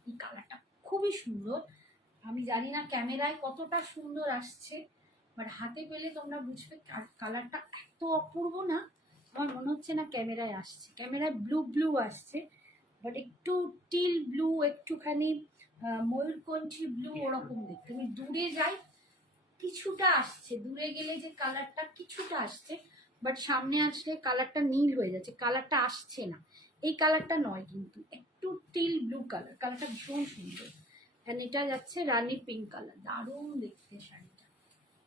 এই কালারটা খুবই সুন্দর। আমি জানি না ক্যামেরায় কতটা সুন্দর আসছে, বাট হাতে পেলে তোমরা বুঝবে কালারটা এত অপূর্ব না, আমার মনে হচ্ছে না ক্যামেরায় আসছে, ক্যামেরায় ব্লু ব্লু আসছে, বাট একটু টিল ব্লু, একটুখানি ময়ূরকণ্ঠী ব্লু, ওরকম দেখতে। আমি দূরে যাই কিছুটা আসছে, দূরে গেলে যে কালারটা কিছুটা আসছে, বাট সামনে আসলে কালারটা নীল হয়ে যাচ্ছে, কালারটা আসছে না, এই কালারটা নয় কিন্তু একটু টিল ব্লু কালার, কালারটা ভীষণ সুন্দর। অ্যান্ড এটা যাচ্ছে রানি পিঙ্ক কালার, দারুণ দেখতে শাড়িটা,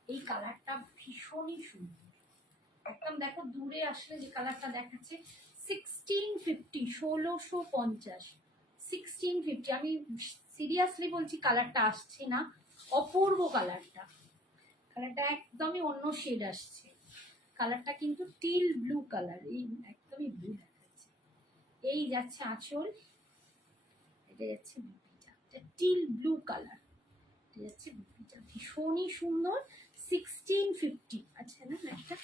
এই কালারটা ভীষণই সুন্দর একদম। দেখো দূরে আসলে যে কালারটা দেখাচ্ছে 1650, 1650, 1650। আমি সিরিয়াসলি বলছি কালারটা আসছে না, অপূর্ব কালারটা, কালারটা একদমই অন্য শেড আসছে, কালারটা কিন্তু টিল ব্লু কালার, এই একদমই ব্লু দেখাচ্ছে। এই যাচ্ছে আঁচল, এটা যাচ্ছে বিপিটা, এটা টিল ব্লু কালার, এটা যাচ্ছে বিপিটা, ভীষণই সুন্দর। 1650। আচ্ছা না একটা,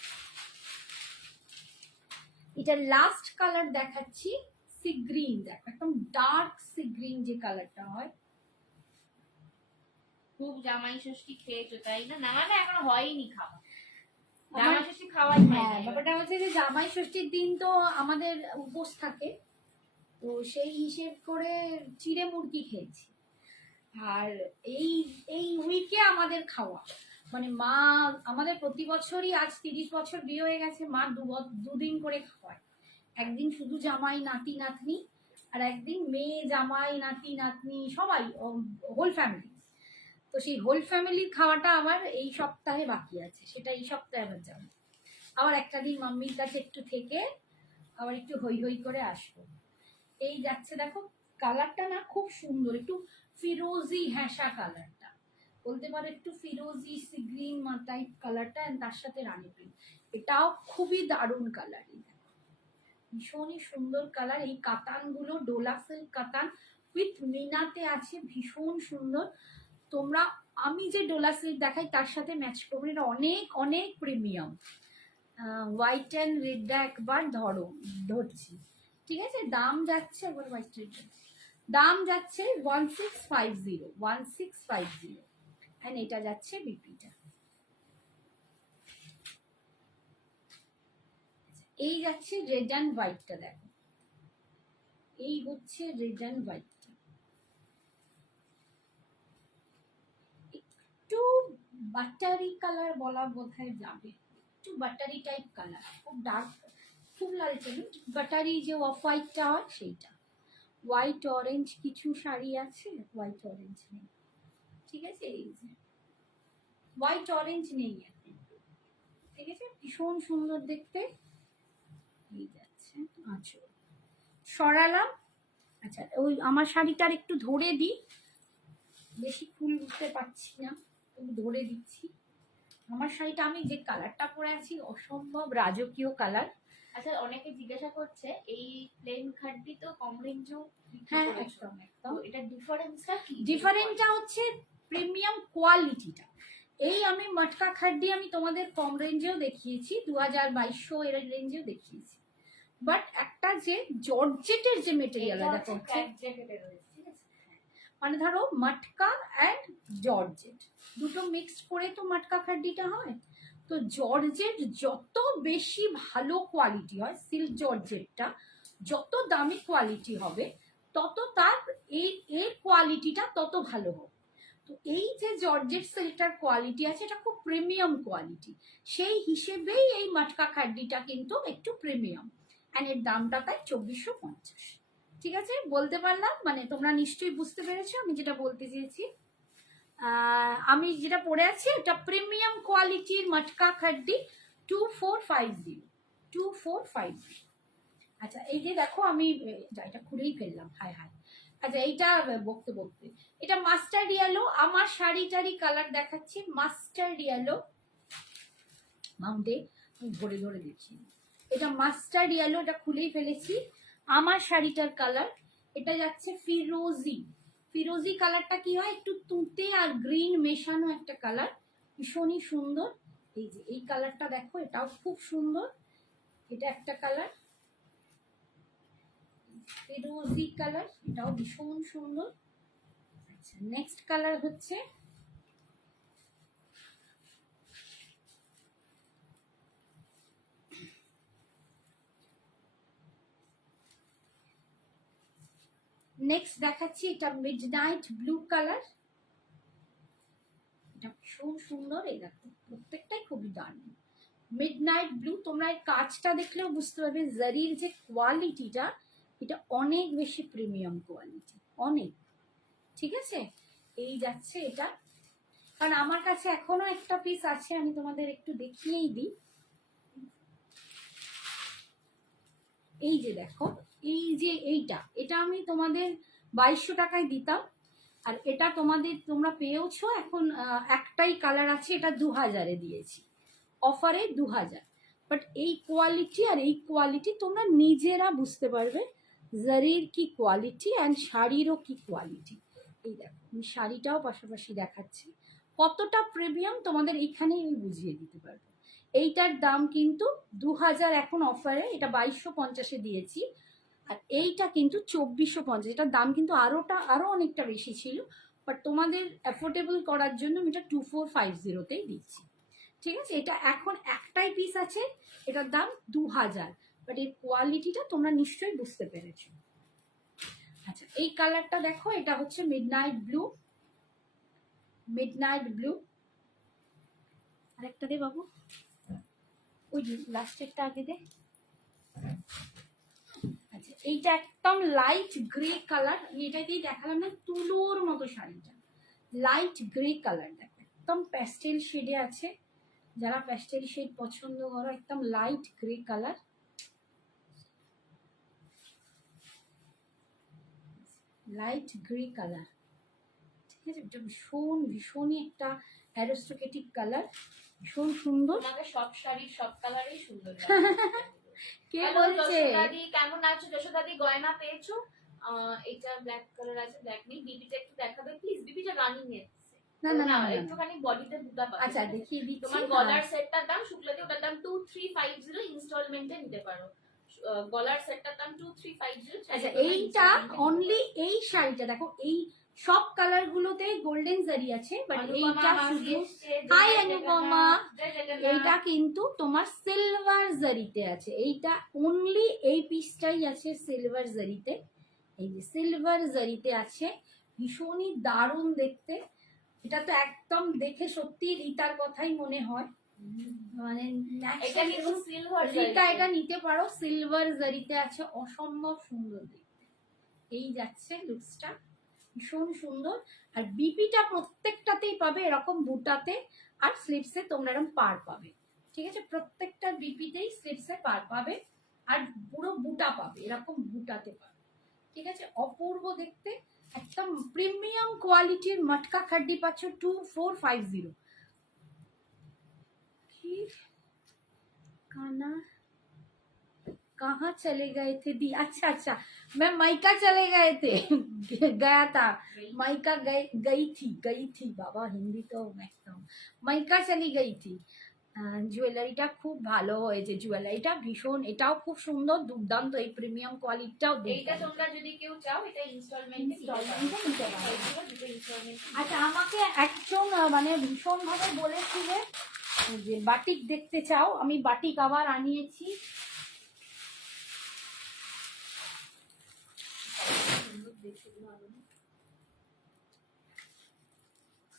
এটা লাস্ট কালার দেখাচ্ছি, সি গ্রিন, দেখো একদম ডার্ক সি গ্রিন যে কালারটা হয়। খুব জামাই ষষ্ঠী খেয়েছো তাই না? না মানে এখন হয়নি খাওয়া, আমার জামাই ষষ্ঠী খাওয়াই হ্যাঁ হয় না। ব্যাপারটা হচ্ছে যে জামাই ষষ্ঠীর দিন তো আমাদের উপোস থাকে, তো সেই হিসেব করে চিড়ে মুরগি খেয়েছি, আর এই এই উইকে আমাদের খাওয়া, মানে মা আমাদের প্রতি বছরই, আজ 30 বছর বিয়ে হয়ে গেছে, মা দুদিন করে খাওয়ায়, একদিন শুধু জামাই নাতি নাতনি, আর একদিন মেয়ে জামাই নাতি নাতনি সবাই, হোল ফ্যামিলি। তো সেই হোল ফ্যামিলির খাওয়াটা আবার এই সপ্তাহে বাকি আছে, সেটা এই সপ্তাহে আবার যাবো, আবার একটা দিন মাম্মির কাছে একটু থেকে আবার একটু হই হই করে আসবো। এই যাচ্ছে দেখো, কালারটা না খুব সুন্দর, একটু ফিরোজি হ্যাসা কালারটা বলতে পারো, একটু ফিরোজি সি গ্রিন টাইপ কালারটা, তার সাথে রানী প্রিন্ট, এটাও খুবই দারুণ কালার। ভীষণই সুন্দর কালার। এই কাতানগুলো ডোলা সিল্ক কাতান উইথ মিনাতে আছে, ভীষণ সুন্দর। তোমরা আমি যে ডোলা সিল্ক দেখাই তার সাথে ম্যাচ করবে, এটা অনেক অনেক প্রিমিয়াম। হোয়াইট অ্যান্ড রেডটা একবার ধরছি, ঠিক আছে। দাম যাচ্ছে একবার হোয়াইট রেড, দাম যাচ্ছে 1650, 1650 অ্যান্ড এটা যাচ্ছে বিপিটা। এই যাচ্ছে রেড অ্যান্ড হোয়াইটটা, দেখো এই হচ্ছে রেড অ্যান্ড হোয়াইটটা, একটু বাটারি কালার বলা বোধহয় যাবে, একটু বাটারি টাইপ কালার, খুব ডার্ক খুব লালচে না, বাটারি যে অফ হোয়াইটটা হয় সেইটা। হোয়াইট অরেঞ্জ কিছু শাড়ি আছে, হোয়াইট অরেঞ্জ নেই, ঠিক আছে। এই যে হোয়াইট অরেঞ্জ নেই এখন, ঠিক আছে। ভীষণ সুন্দর দেখতে। এই যাচ্ছে আঁচল, সরালাম। আচ্ছা ওই আমার শাড়িটার একটু ধরে দিই, বেশি ফুল বুঝতে পারছি না, একটু ধরে দিচ্ছি। আমার শাড়িটা আমি যে কালারটা পরে আছি অসম্ভব রাজকীয় কালার। আচ্ছা, অনেকে জিজ্ঞাসা করছে এই প্লেন খাড্ডি তো কম রেঞ্জও। হ্যাঁ একদম একদম। এটা ডিফারেন্সটা কি? ডিফারেন্টটা হচ্ছে প্রিমিয়াম কোয়ালিটিটা। এই আমি মটকা খাড্ডি আমি তোমাদের কম রেঞ্জেও দেখিয়েছি, 2200 এর রেঞ্জেও দেখিয়েছি, বাট একটা যে জর্জেটের যে মেটেরিয়াল দেখো মানে ধরো মটকা অ্যান্ড জর্জেট দুটো মিক্সড করে তো মটকা খাড্ডিটা হয়। তো জর্জেট যত বেশি ভালো কোয়ালিটি হয়, সিল্ক জর্জেটটা যত দামি কোয়ালিটি হবে তত তার এর কোয়ালিটিটা তত ভালো হবে। তো এই যে জর্জেট সিল্কটার কোয়ালিটি আছে এটা খুব প্রিমিয়াম কোয়ালিটি, সেই হিসেবেই এই মটকা খাড্ডিটা কিন্তু একটু প্রিমিয়াম, অ্যান্ড এর দামটা তাই 2450। ঠিক আছে, বলতে পারলাম, মানে তোমরা নিশ্চয়ই বুঝতে পেরেছো আমি যেটা বলতে চেয়েছি। আমি যেটা পরে আছি এটা প্রিমিয়াম কোয়ালিটির মটকা খাড্ডি 2450, 2450। আচ্ছা এই যে দেখো আমি এটা খুলেই ফেললাম, হায় হায়। আচ্ছা এইটা বকতে বকতে, এটা মাস্টার্ড ইয়েলো, আমার শাড়িটারই কালার দেখাচ্ছি মাস্টার্ড ইয়েলো। মাউন্টে আমি ধরে ধরে দেখি, এটা মাস্টার্ড ইয়েলো, এটা খুলেই ফেলেছি। আমার শাড়িটার কালার এটা যাচ্ছে ফিরোজি। ফিরোজি কালারটা কি হয়, একটু তুঁতে আর গ্রিন মেশানো একটা কালার, ভীষণই সুন্দর। এই যে এই কালারটা দেখো, এটাও খুব সুন্দর, এটা একটা কালার ফিরোজি কালার, এটাও ভীষণ সুন্দর। আচ্ছা নেক্সট কালার হচ্ছে নেক্সট দেখাচ্ছি এটা মিডনাইট ব্লু কালার, এটা ভীষণ সুন্দর। এই দেখো প্রত্যেকটাই খুবই দারুণ মিডনাইট ব্লু। তোমরা এর কাজটা দেখলেও বুঝতে পারবে জারির যে কোয়ালিটিটা এটা অনেক বেশি প্রিমিয়াম কোয়ালিটি, অনেক, ঠিক আছে। এই যাচ্ছে এটা, কারণ আমার কাছে এখনো একটা পিস আছে, আমি তোমাদের একটু দেখিয়েই দিই। এই যে দেখো, এই যে এটা আমি তোমাদের 2200 টাকায় দিতাম, আর এটা তোমরা পেয়েওছো এখন, একটাই কালার আছে, এটা 2000-এ দিয়েছি, অফারে 2000। বাট এই কোয়ালিটি আর এই কোয়ালিটি তোমরা নিজেরা বুঝতে পারবে জারির কি কোয়ালিটি অ্যান্ড শাড়িরও কি কোয়ালিটি। এই দেখো আমি শাড়িটাও পাশাপাশি দেখাচ্ছি, কতটা প্রিমিয়াম তোমাদের এইখানেই আমি বুঝিয়ে দিতে পারবো। এইটার দাম কিন্তু 2000 এখন অফারে, এটা 2250-এ দিয়েছি, আর এইটা কিন্তু 2450। এটার দাম কিন্তু আরো অনেকটা বেশি ছিল, বাট তোমাদের অ্যাফোর্ডেবল করার জন্য আমি এটা 2450-তেই দিচ্ছি, ঠিক আছে। এটা এখন একটাই পিস আছে, এটার দাম 2000, বাট এর কোয়ালিটিটা তোমরা নিশ্চয়ই বুঝতে পেরেছো। আচ্ছা এই কালারটা দেখো, এটা হচ্ছে মিডনাইট ব্লু, মিডনাইট ব্লু। আরেকটা দে বাবু, ওই লাস্টেরটা আগে দে। আচ্ছা এইটা একদম লাইট গ্রে কালার, আমি এটাকেই দেখালাম না, তুলোর মতো শাড়িটা লাইট গ্রে কালার, দেখো একদম প্যাস্টেল শেডে আছে, যারা প্যাস্টেল শেড পছন্দ করো একদম light grey colour. Light grey colour, ঠিক আছে। এটা ভীষণই একটা অ্যারিস্টোক্রেটিক কালার, ভীষণ সুন্দর। সব শাড়ির সব কালারই সুন্দর কে হ্যালো বলছে? যশোদাদি, কেমন আছো যশোদাদি? গয়না পেয়েছো? এটা ব্ল্যাক কালার আছে, ব্ল্যাক নেই। বিবিটা একটু দেখাবে প্লিজ, বিবিটা রানিং এসছে। না না না না, না। একটুখানি বডিতে বুটা পাবে। আচ্ছা দেখিয়ে দিচ্ছি। তোমার গলার সেটটার দাম শুক্লাদি, ওটার দাম 2350, ইনস্টলমেন্টে নিতে পারো। গলার সেটটার দাম 2350। আচ্ছা এইটা অনলি এই শাড়িটা দেখো, এই সব কালার গুলোতে গোল্ডেন জারি আছে, বাট এইটা শুধু, হাই অনুপমা, এইটা কিন্তু তোমার সিলভার জারিতে আছে। এইটা অনলি এই পিসটাই আছে সিলভার জারিতে, এই যে সিলভার জারিতে আছে, ভীষণই দারুণ দেখতে। এটা তো একদম দেখে সত্যি রিতার কথাই মনে হয়, মানে এটা কিন্তু সিলভার রিতা এটা নিতে পারো, সিলভার জারিতে আছে, অসম্ভব সুন্দর দেখতে। এই যাচ্ছে লুকসটা, ভীষণ সুন্দর। আর বিপিটা প্রত্যেকটাতেই পাবে এরকম বুটাতে, আর স্লিপসে তোমরা এরকম পার পাবে, ঠিক আছে? প্রত্যেকটা বিপিতেই স্লিপসে পার পাবে, আর পুরো বুটা পাবে, এরকম বুটাতে পাবে, ঠিক আছে? অপূর্ব দেখতে, একদম প্রিমিয়াম কোয়ালিটির মটকা খাড্ডি পাচ্ছ 2450। কি काना कहाँ चले गए थे दी? अच्छा अच्छा, मैं मायका चले गए थे गया था, मायका गई थी बाबा, हिंदी तो एकदम, मायका चली गई थी। জুয়েলারিটা খুব ভালো হয়েছে, জুয়েলারিটা ভীষণ, এটাও খুব সুন্দর, দুর্দান্ত, এই প্রিমিয়াম কোয়ালিটিটাও। এইটা তোমরা যদি কেউ চাও, এটা ইনস্টলমেন্টে নিতে পারো। আচ্ছা আমাকে একজন মানে ভীষণ ভাবে বলেছিলে যে বাটিক দেখতে চাও, আমি বাটিক আবার আনিয়েছি।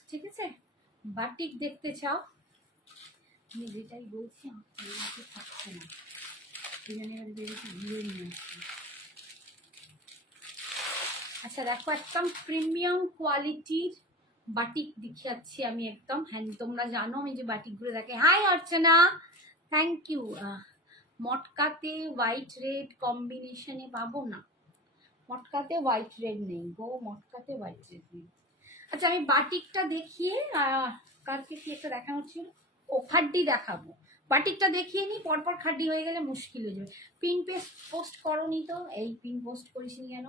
ঠিক আছে, বাটিক দেখতে চাও, আমি যেটাই বলছি আমার থাকছে না, সেখানে ঘুরে নিয়ে আসছি। আচ্ছা দেখো, একদম প্রিমিয়াম কোয়ালিটির বাটিক দেখাচ্ছি আমি একদম। হ্যাঁ তোমরা জানো আমি যে বাটিকগুলো দেখে। Hi Archana, thank you. মটকাতে হোয়াইট রেড কম্বিনেশনে পাবো না, মটকাতে হোয়াইট রেড নেই গো, মটকাতে হোয়াইট রেড নেই। আচ্ছা আমি বাটিকটা দেখিয়ে, কালকে কি একটা দেখানো ছিল, ও খাড্ডি দেখাবো, বাটিকটা দেখিয়ে নি, পরপর খাড্ডি হয়ে গেলে মুশকিল হয়ে যাবে। পিন পোস্ট করোনি তো? এই পিন পোস্ট করিসনি কেন?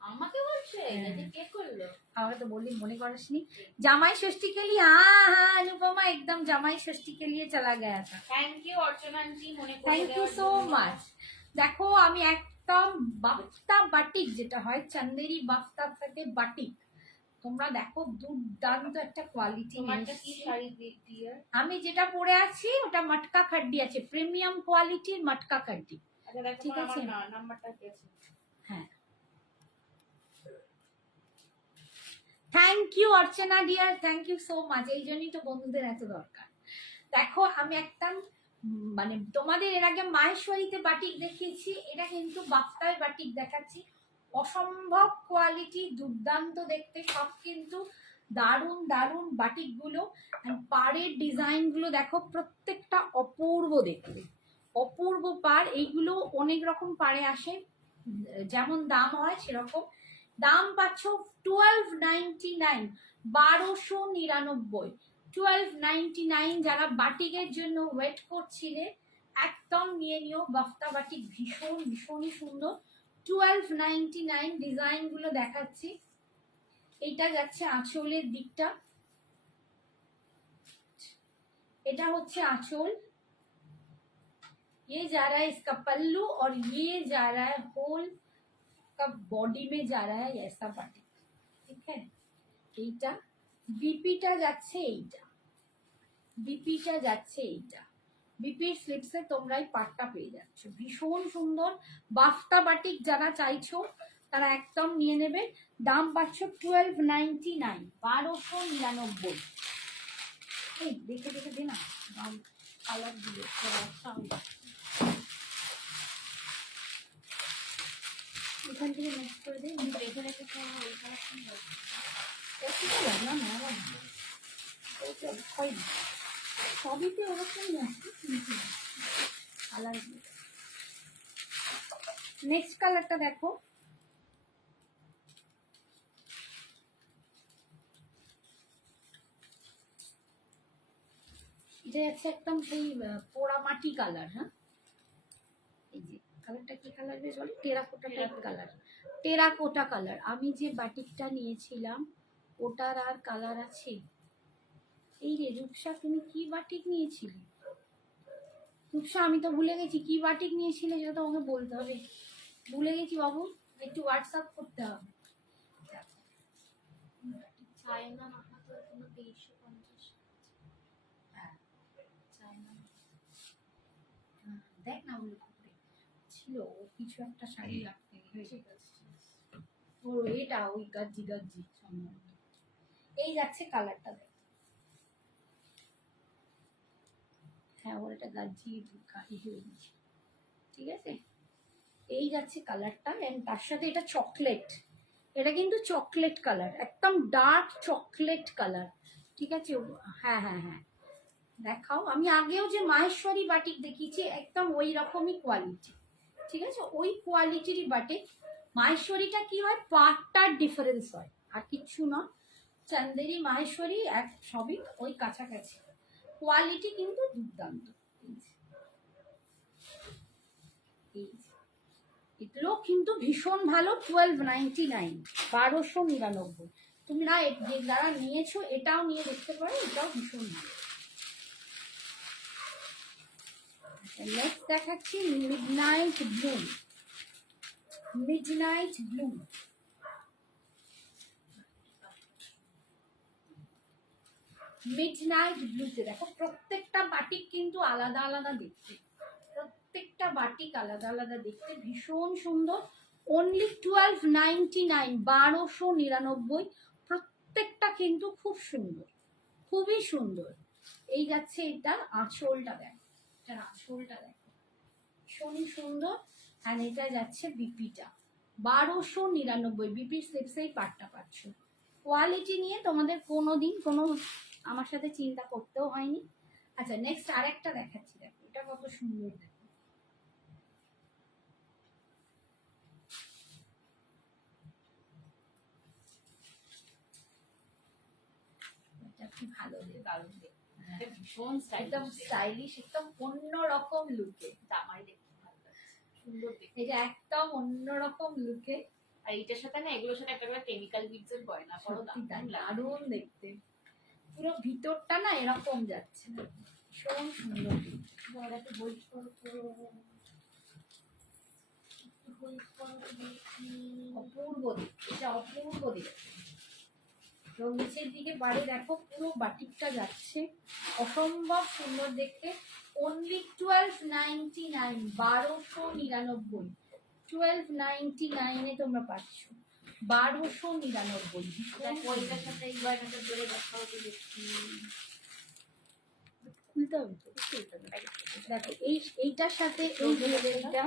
আমাকে বলছে কে করলো? আমাকে তো বললি, মনে করিসনি? জামাই ষষ্ঠী के लिए, हाँ हाँ अनुपमा एकदम জামাই ষষ্ঠী के लिए चला गया था। থ্যাংক ইউ অর্চনা আন্টি, মনে করে থ্যাংক ইউ সো মাচ। দেখো আমি একদম বাফতা বাটিক, যেটা হয় চান্দেরি বাফতা থেকে বাটিক, তোমরা দেখো দুর্দান্ত একটা কোয়ালিটি। তোমারটা কি শাড়ি দিয়ে? আমি যেটা পরে আছি ওটা মটকা খাড্ডি আছে, প্রিমিয়াম কোয়ালিটির মটকা খাড্ডি। আচ্ছা দেখো, ঠিক আছে, আমার নাম্বারটা কি আছে? হ্যাঁ thank you Archana dear, thank you so much. এই জন্যই তো বন্ধুদের এত দরকার। দেখো আমি একটা মানে তোমাদের এর আগে মাহেশ্বরীতে বাটিক দেখিয়েছি, এটা কিন্তু বাফতায় বাটিক দেখাচ্ছি, অসম্ভব কোয়ালিটি, দুর্দান্ত দেখতে, সব কিন্তু দারুণ দারুণ বাটিকগুলো। পাড়ের ডিজাইনগুলো দেখো, প্রত্যেকটা অপূর্ব দেখতে, অপূর্ব পাড়। এইগুলো অনেক রকম পাড়ে আসে, যেমন দাম হয় সেরকম দাম পাচ্ছ। 1299, 1299, 1299। যারা বাটিকের জন্য ওয়েট করছিলে একদম নিয়ে নিও, বাফতা বাটিক ভীষণ ভীষণই সুন্দর। 1299 ডিজাইনগুলো দেখাচ্ছি। এইটা যাচ্ছে আঁচলের দিকটা, এটা হচ্ছে আঁচল, ये जा रहा है इसका पल्लू, और ये जा रहा है होल का बॉडी में जा रहा है ऐसा बाटिक, ठीक है? এইটা বিপিটা যাচ্ছে, এইটা বিপিটা যাচ্ছে, এইটা বিপির স্লিপসে তোমরা এই পাটটা পেয়ে যাচ্ছ, ভীষণ সুন্দর বাফতা বাটিক। যারা চাইছো তারা একদম নিয়ে নেবে, দাম পাচ্ছ 1299, 1299। এই দেখে দেখে দে না, দাম কালার দিয়ে এখান থেকে নেক্সট করে দে, এখানে তো সবইতে ওরকমই আছে। কালার নেক্সট কালারটা দেখো, এটা যাচ্ছে একদম সেই পোড়া মাটি কালার। হ্যাঁ, এই যে কালারটা কি কালার বেশ বলে, terracotta type colour, terracotta colour. আমি যে বাটিকটা নিয়েছিলাম ওটার আর কালার আছে? এই রে রূপসা, তুমি কি বাটিক নিয়েছিলে? রূপসা আমি তো ভুলে গেছি কি বাটিক নিয়েছিলে, সেটা তোমাকে বলতে হবে। ভুলে গেছি বাবু, একটু হোয়াটসঅ্যাপ করতে হবে। চায়না মাথা তো কোনো 2350। হ্যাঁ, চায়না। দেখ না ওগুলো করে ছিল, ও কিছু একটা শাড়ি রাখতে ঠিক আছে। ও এটা ওই গাজ্জি গাজ্জি সম্ভবত। এই যাচ্ছে কালারটা দেখ। হ্যাঁ, ওর একটা গাজ্জি কাহি হয়ে গেছে, ঠিক আছে। এই যাচ্ছে কালারটা, এন্ড তার সাথে এটা চকলেট, এটা কিন্তু চকলেট কালার, একদম ডার্ক চকলেট কালার, ঠিক আছে। হ্যাঁ হ্যাঁ হ্যাঁ, দেখাও। আমি আগেও যে মাহেশ্বরী বাটিক দেখিয়েছি একদম ওই রকমই কোয়ালিটি, ঠিক আছে, ওই কোয়ালিটিরই বাটিক। মাহেশ্বরীটা কি হয়, পাটটার ডিফারেন্স হয়, আর কিচ্ছু না। চান্দেরি মাহেশ্বরী এক সবই ওই কাছাকাছি, কোয়ালিটি কিন্তু দুর্দান্ত। এগুলো কিন্তু ভীষণ ভালো, 1299, 1299। তুমি না যে যারা নিয়েছো এটাও নিয়ে দেখতে পারো, এটাও ভীষণ ভালো। নেক্সট দেখাচ্ছি midnight blue. Midnight blue, midnight ব্লুতে দেখো প্রত্যেকটা বাটিক কিন্তু আলাদা আলাদা দেখতে, প্রত্যেকটা বাটিক আলাদা আলাদা দেখতে, ভীষণ সুন্দর। অনলি 1299, 1299। প্রত্যেকটা কিন্তু খুব সুন্দর, খুবই সুন্দর। এই যাচ্ছে এটা আঁচলটা দেখ, এটার আঁচলটা দেখো ভীষণ সুন্দর। আর এটা যাচ্ছে বিপিটা 1299, বিপির স্লিপসেই পাটটা পাচ্ছ। কোয়ালিটি নিয়ে তোমাদের কোনোদিন কোনো আমার সাথে চিন্তা করতেও হয়নি। আচ্ছা নেক্সট আরেকটা দেখাচ্ছি, দেখো এটা কত সুন্দর, দেখো এটা কি ভালো, দারুণ দেখতে, এটা ভীষণ একদম স্টাইলিশ, একদম অন্যরকম লুকে, জামাই দেখতে ভালো লাগছে, সুন্দর দেখতে। এটা একদম অন্যরকম লুকে। আর এইটার সাথে না, এগুলোর সাথে একটা করে কেমিক্যাল বিটস এর গয়না পরো, দারুণ দেখতে, পুরো ভিতরটা না এরকম যাচ্ছে, ভীষণ সুন্দর। একটু বই অপূর্ব দেখতে, এটা অপূর্ব দেখতে। তো নিচের দিকে বাড়ি দেখো পুরো বাটিকটা যাচ্ছে, অসম্ভব সুন্দর দেখতে। অনলি 1299, 1299, 1299 তোমরা পাচ্ছ, 1299। ওইটার সাথে এই গয়নাটা জোরে দেখা হতে দেখছি। খুলতে হবে তো, দেখো এইটার সাথে এই জুয়েলারিটা,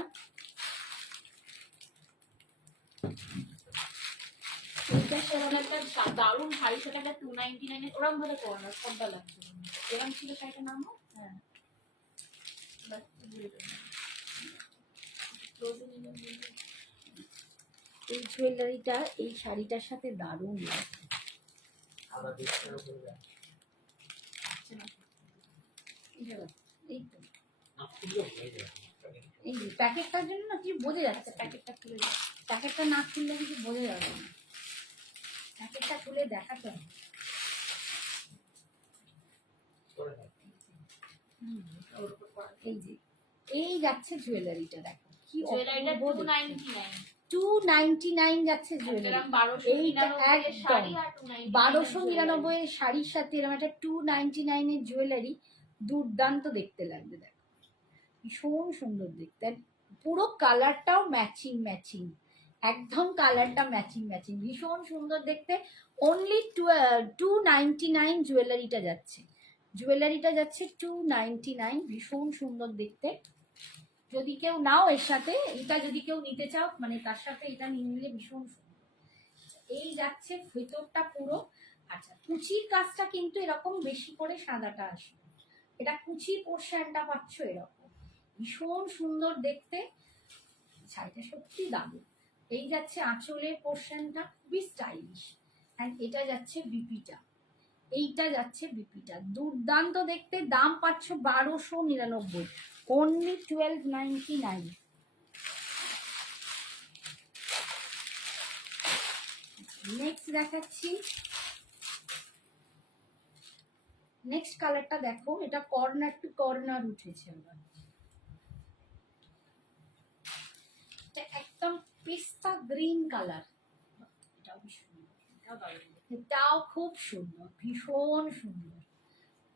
এইটার সাথে একটা দারুণ শাড়ি, সেটা একটা 299 ওরম ভাবে করো না, সবটা লাগছে। এরকম ছিল শাড়িটার নাম? হ্যাঁ, এই জুয়েলারিটা এই শাড়িটার সাথে দারুণ লাগে। এই তো এই প্যাকেটটার জন্য না কিছু বোঝা যাচ্ছে, প্যাকেটটা খুলে, প্যাকেটটা না খুললে কিছু বোঝা যাবে না, প্যাকেটটা খুলে দেখাতে হবে। এই যে এই যাচ্ছে জুয়েলারিটা, দেখো কি জুয়েলারিটা অপূর্ব দেখতে। 299, 299 যাচ্ছে জুয়েলারি, এরকম 1299 এর শাড়ি আর 1299 এর শাড়ির সাথে এরকম একটা 299 এর জুয়েলারি, দুর্দান্ত দেখতে লাগবে। দেখো ভীষণ সুন্দর দেখতে, আর পুরো কালারটাও ম্যাচিং ম্যাচিং, একদম কালারটা ম্যাচিং ম্যাচিং, ভীষণ সুন্দর দেখতে। অনলি 299 জুয়েলারিটা যাচ্ছে, জুয়েলারিটা যাচ্ছে 299, ভীষণ সুন্দর দেখতে। যদি কেউ নাও এর সাথে এটা, যদি কেউ নিতে চাও মানে তার সাথে এটা নিয়ে নিলে ভীষণ সুন্দর। এই যাচ্ছে ভেতরটা পুরো। আচ্ছা কুচির কাজটা কিন্তু এরকম বেশি করে সাদাটা আসবে, এটা কুচি পোর্শনটা পাচ্ছ এরকম, ভীষণ সুন্দর দেখতে, শাড়িটা সত্যি দারুণ। এই যাচ্ছে আঁচলের পোর্শনটা, খুবই স্টাইলিশ। অ্যান্ড এটা যাচ্ছে বিপিটা, এইটা যাচ্ছে বিপিটা, দুর্দান্ত দেখতে, দাম পাচ্ছ 1299, অনলি 1299। নেক্সট দেখাচ্ছি, নেক্সট কালারটা দেখো, এটা কর্নার টু কর্নার উঠেছে আবার, এটা একদম পিস্তা গ্রিন কালার, এটাও ভীষণ সুন্দর, এটাও খুব সুন্দর, ভীষণ সুন্দর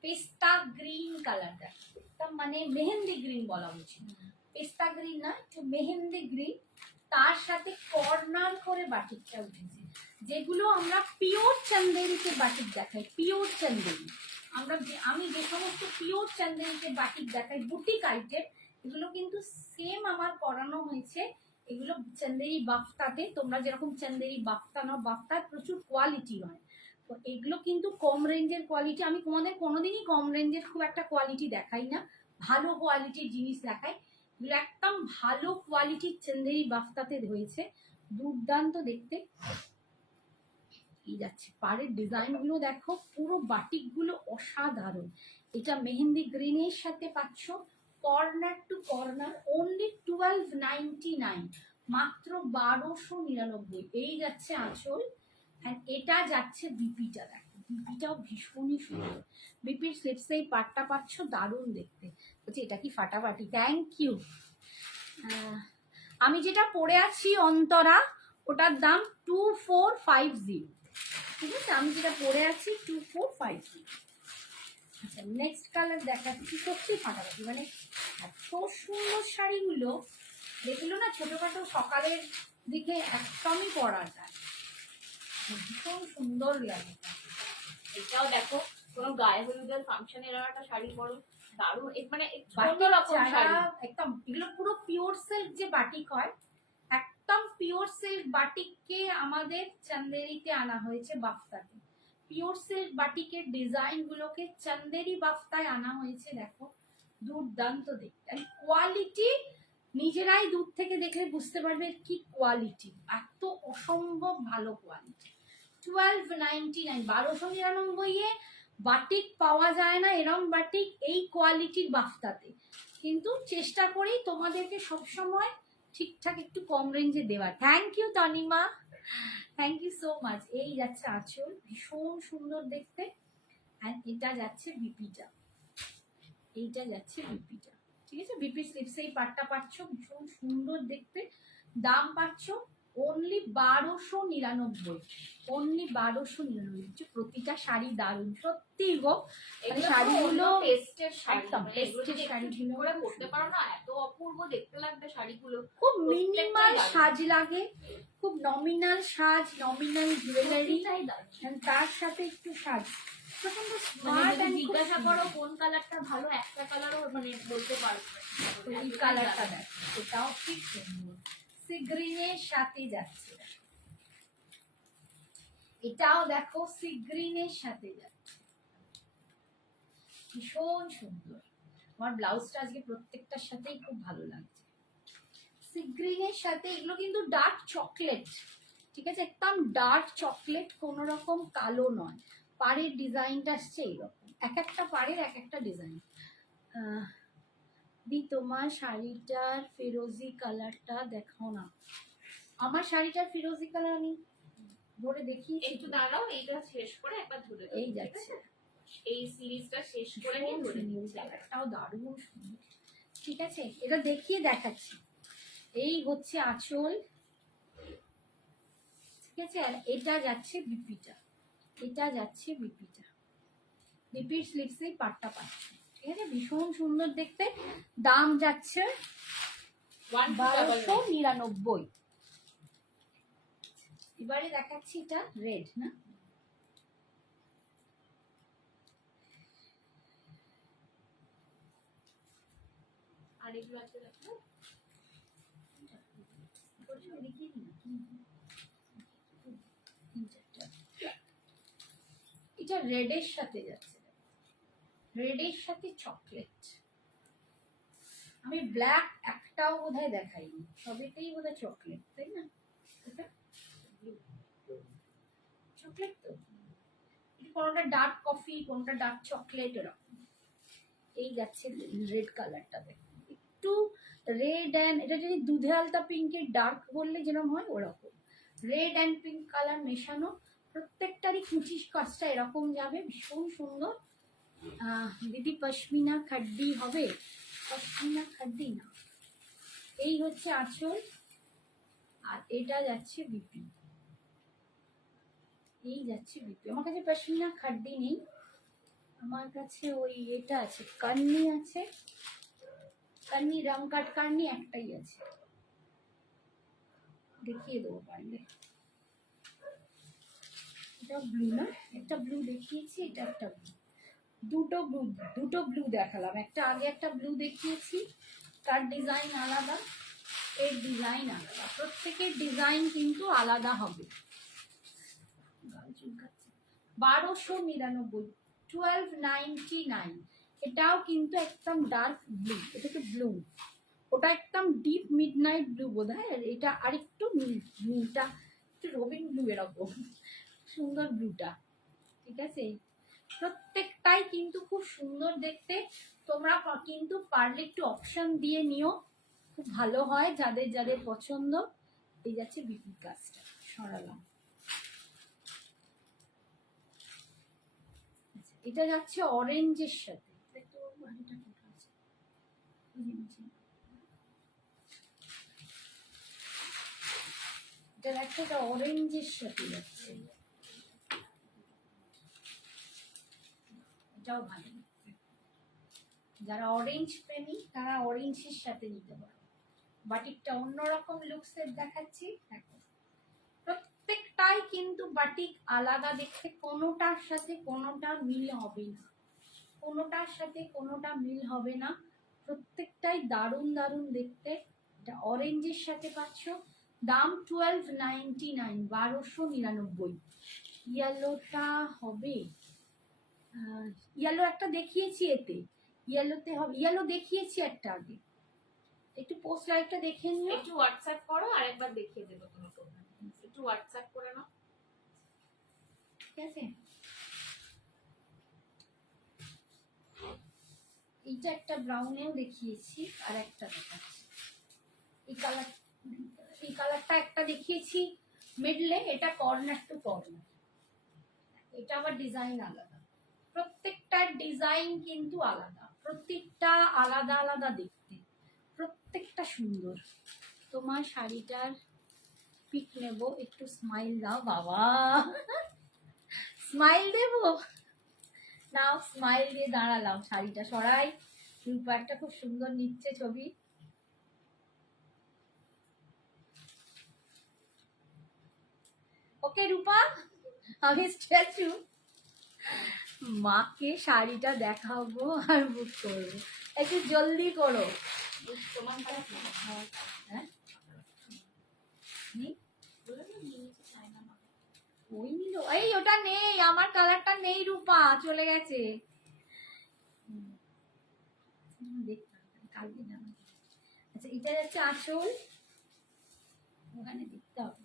পেস্তা গ্রিন কালার, দেখো একদম মানে মেহেন্দি গ্রিন বলা উচিত, পেস্তা গ্রিন না, একটু মেহেন্দি গ্রিন, তার সাথে কর্নার করে বাটিকটা উঠেছে, যেগুলো আমরা পিওর চান্দেরিতে বাটিক দেখাই, পিওর চান্দেরি, আমি যে সমস্ত পিওর চান্দেরিতে বাটিক দেখাই বুটিক আইটেম, এগুলো কিন্তু সেম আমার করানো হয়েছে, এগুলো চান্দেরি বাফতাতে, তোমরা যেরকম চান্দেরি বাফতা নাও, বাফতার প্রচুর কোয়ালিটি হয়, তো এগুলো কিন্তু কম রেঞ্জের কোয়ালিটি, আমি তোমাদের কোনোদিনই কম রেঞ্জের খুব একটা কোয়ালিটি দেখাই না, ভালো কোয়ালিটির জিনিস দেখাই, এগুলো একদম ভালো কোয়ালিটির চান্দেরি বাফতাতে হয়েছে, দুর্দান্ত দেখতে। এই যাচ্ছে পাড়ের ডিজাইন গুলো দেখো, পুরো বাটিক গুলো অসাধারণ, এটা মেহেন্দি গ্রিনের সাথে পাচ্ছ, কর্নার টু কর্নার, অনলি 1299, মাত্র 1299। এই যাচ্ছে আঁচল, আর এটা যাচ্ছে বিপিটা, দেখো বিপিটাও ভীষণই সুন্দর, বিপির স্লিপসে এই পাটটা পাচ্ছ, দারুণ দেখতে, বলছি এটা কি ফাটাফাটি, থ্যাংক ইউ। আমি যেটা পরে আছি অন্তরা, ওটার দাম 2450, ঠিক আছে, আমি যেটা পরে আছি 2450। আচ্ছা নেক্সট কালার দেখাচ্ছি, সত্যি ফাটাফাটি, মানে এত সুন্দর শাড়িগুলো, যেগুলো না ছোটখাটো সকালের দিকে একদমই পরা যায়, ভীষণ সুন্দর লাগে। এটাও দেখো, কোনো গায়ে হলুদের ফাংশনে এরকম একটা শাড়ি পরো, দারুণ, মানে বাটিক অন্যরকম যারা শাড়ি, একদম, এগুলো পুরো পিওর সিল্ক যে বাটিক হয়, একদম পিওর সিল্ক বাটিককে আমাদের চান্দেরিতে আনা হয়েছে, বাফতাতে পিওর সিল্ক বাটিকের ডিজাইন গুলোকে চান্দেরি বাফতায় আনা হয়েছে, দেখো দুর্দান্ত দেখতে, কোয়ালিটি নিজেরাই দূর থেকে দেখলে বুঝতে পারবে কি কোয়ালিটি, এত অসম্ভব ভালো কোয়ালিটি। 1299, 1299 বাটিক পাওয়া যায় না, এরম বাটিক এই কোয়ালিটির বাফতাতে, কিন্তু চেষ্টা করি তোমাদেরকে সবসময় ঠিকঠাক একটু কম রেঞ্জে দেওয়া। Thank you Tanima, thank you so much. এই যাচ্ছে আঁচল, ভীষণ সুন্দর দেখতে, আর এটা যাচ্ছে বিপিটা, এইটা যাচ্ছে বিপিটা, ঠিক আছে, বিপি স্লিপস এই পাটটা পাচ্ছ, ভীষণ সুন্দর দেখতে, দাম পাচ্ছ অনলি 1299, অনলি 1299। প্রতিটা শাড়ি দারুণ সত্যি গো, এগুলো শাড়িগুলো টেস্টের শাড়ি, একদম মানে এগুলো টেস্টের যদি একটু ঠিক শাড়িগুলো করে পরতে পারো না, এত অপূর্ব দেখতে লাগবে শাড়িগুলো, খুব প্রত্যেকটাই মিনিমাল দারুণ। সাজ লাগে, খুব নমিনাল সাজ, নমিনাল জুয়েলারি, প্রত্যেকটাই দারুণ। তার সাথে একটু সাজ, প্রচন্ড মানে স্মার্ট যদি এন্ড জিজ্ঞাসা করো কোন কালারটা ভালো, একটা কালারও মানে বলতে পারবে না। এই কালারটা দেখ, এটাও ঠিক সুন্দর, সি গ্রিনের সাথে যাচ্ছে, এটাও দেখো সি গ্রিনের সাথে যাচ্ছে, ভীষণ সুন্দর, আমার ব্লাউজটা আজকে প্রত্যেকটার সাথেই খুব ভালো লাগছে, সি গ্রিনের সাথে, এগুলো কিন্তু ডার্ক চকলেট, ঠিক আছে, একদম ডার্ক চকলেট, কোনো রকম কালো নয়, পাড়ের ডিজাইনটা আসছে এইরকম, এক একটা পাড়ের এক একটা ডিজাইন। দি তোমার শাড়িটার ফিরোজি কালারটা দেখাও না, আমার শাড়িটার ফিরোজি কালার আমি ধরে দেখি, একটু দাঁড়াও, এইটা শেষ করে একবার ধরে দাও, এই ঠিক যাচ্ছে, আছে? এই সিরিজটা শেষ করে নিয়ে ধরে নিচ্ছি। কালারটাও দারুণ সুন্দর, ঠিক আছে, এটা দেখিয়ে দেখাচ্ছি, এই হচ্ছে আঁচল, ঠিক আছে, আর এটা যাচ্ছে বিপিটা, এটা যাচ্ছে বিপিটা, বিপির স্লিপসে পাটটা পাচ্ছে, ঠিক আছে, ভীষণ সুন্দর দেখতে, দাম যাচ্ছে 1299। এবারে দেখাচ্ছি এটা রেড, না আর এগুলো আছে দেখো, এটা রেডের সাথে যাচ্ছে, রেডের সাথে চকলেট, আমি ব্ল্যাক একটাও বোধহয় দেখাইনি, সবেতেই বোধহয় চকলেট, তাই না, চকলেট তো, কোনোটা ডার্ক কফি, কোনোটা ডার্ক চকলেট, এরকম। এই যাচ্ছে রেড কালারটা, দেখুন একটু রেড অ্যান্ড, এটা যদি দুধে আলতা পিঙ্কের ডার্ক বললে যেরকম হয় ওরকম রেড অ্যান্ড পিঙ্ক কালার মেশানো। প্রত্যেকটারই কুচির কাজটা এরকম যাবে, ভীষণ সুন্দর। দিদি পশমিনা খাড্ডি হবে? পশমিনা খাড্ডি না, এই হচ্ছে আঁচল, আর এটা যাচ্ছে বিপি, এই যাচ্ছে বিপি। আমার কাছে পশমিনা খাড্ডি নেই, আমার কাছে ওই এটা আছে, কান্নি আছে, কান্নি রং কাট কান্নি একটাই আছে, দেখিয়ে দেবো পারলে। এটা ব্লু না, একটা ব্লু দেখিয়েছি, এটা একটা ব্লু, দুটো ব্লু দেখালাম। একটা আগে একটা ব্লু দেখিয়েছি, তার ডিজাইন আলাদা, এর ডিজাইন আলাদা, প্রত্যেকের ডিজাইন কিন্তু আলাদা হবে। 1299, 1299। এটাও কিন্তু একদম ডার্ক ব্লু, এটাকে ব্লু, ওটা একদম ডিপ মিডনাইট ব্লু বোধ হয়, আর এটা আরেকটু নীলটা একটু রবিন ব্লু, এরকম সুন্দর ব্লুটা। ঠিক আছে, প্রত্যেকটাই কিন্তু খুব সুন্দর দেখতে। তোমরা কিন্তু পারলে একটু অপশন দিয়ে নিও, খুব ভালো হয় যাদের যাদের পছন্দ। এই যাচ্ছে বিপি কাজটা, সরালাম। এটা যাচ্ছে অরেঞ্জের সাথে, এটা যাচ্ছে, এটা অরেঞ্জের সাথে যাচ্ছে, এটাও ভালো। যারা অরেঞ্জ প্রেমী তারা অরেঞ্জের সাথে নিতে পারো। বাটিকটা অন্যরকম লুকসের দেখাচ্ছি, দেখো প্রত্যেকটাই কিন্তু বাটিক আলাদা দেখতে, কোনোটার সাথে কোনোটা মিল হবে না, কোনোটার সাথে কোনোটা মিল হবে না, প্রত্যেকটাই দারুণ দারুণ দেখতে। এটা অরেঞ্জের সাথে পাচ্ছ, দাম 1299, 1299। ইয়েলোটা হবে, ইয়েলো একটা দেখিয়েছি, এতে ইয়েলোতে হবে, ইয়েলো দেখিয়েছি একটা আগে, একটু পোস্ট লাইটটা দেখে নিও, একটু হোয়াটসঅ্যাপ করো, আরেকবার দেখিয়ে দেবো, কোনো প্রবলেম নেই, একটু হোয়াটসঅ্যাপ করে নাও। ঠিক আছে, এইটা একটা ব্রাউনেও দেখিয়েছি, আর একটা দেখাচ্ছি, এই কালারটা একটা দেখিয়েছি মিডলে, এটা কর্নার টু কর্নার, এটা আবার ডিজাইন আলাদা, প্রত্যেকটার ডিজাইন কিন্তু আলাদা, প্রত্যেকটা আলাদা আলাদা দেখতে, প্রত্যেকটা সুন্দর। তোমার শাড়িটার পিক নেব, একটু স্মাইল দাও বাবা, স্মাইল দেবো, নাও স্মাইল দিয়ে দাঁড়ালাম, শাড়িটা সরাই, রূপা একটা খুব সুন্দর নিচ্ছে ছবি। ওকে রূপা, আমি স্ট্যাচু, মাকে শাড়িটা দেখাবো আর বুক করবো, একটু জলদি করো। তোমার হ্যাঁ নেই? ওই নিল, এই ওটা নেই, আমার কালারটা নেই রূপা, চলে গেছে। কালকে জানা, আচ্ছা এটা যাচ্ছে আঁচল, ওখানে দেখতে হবে,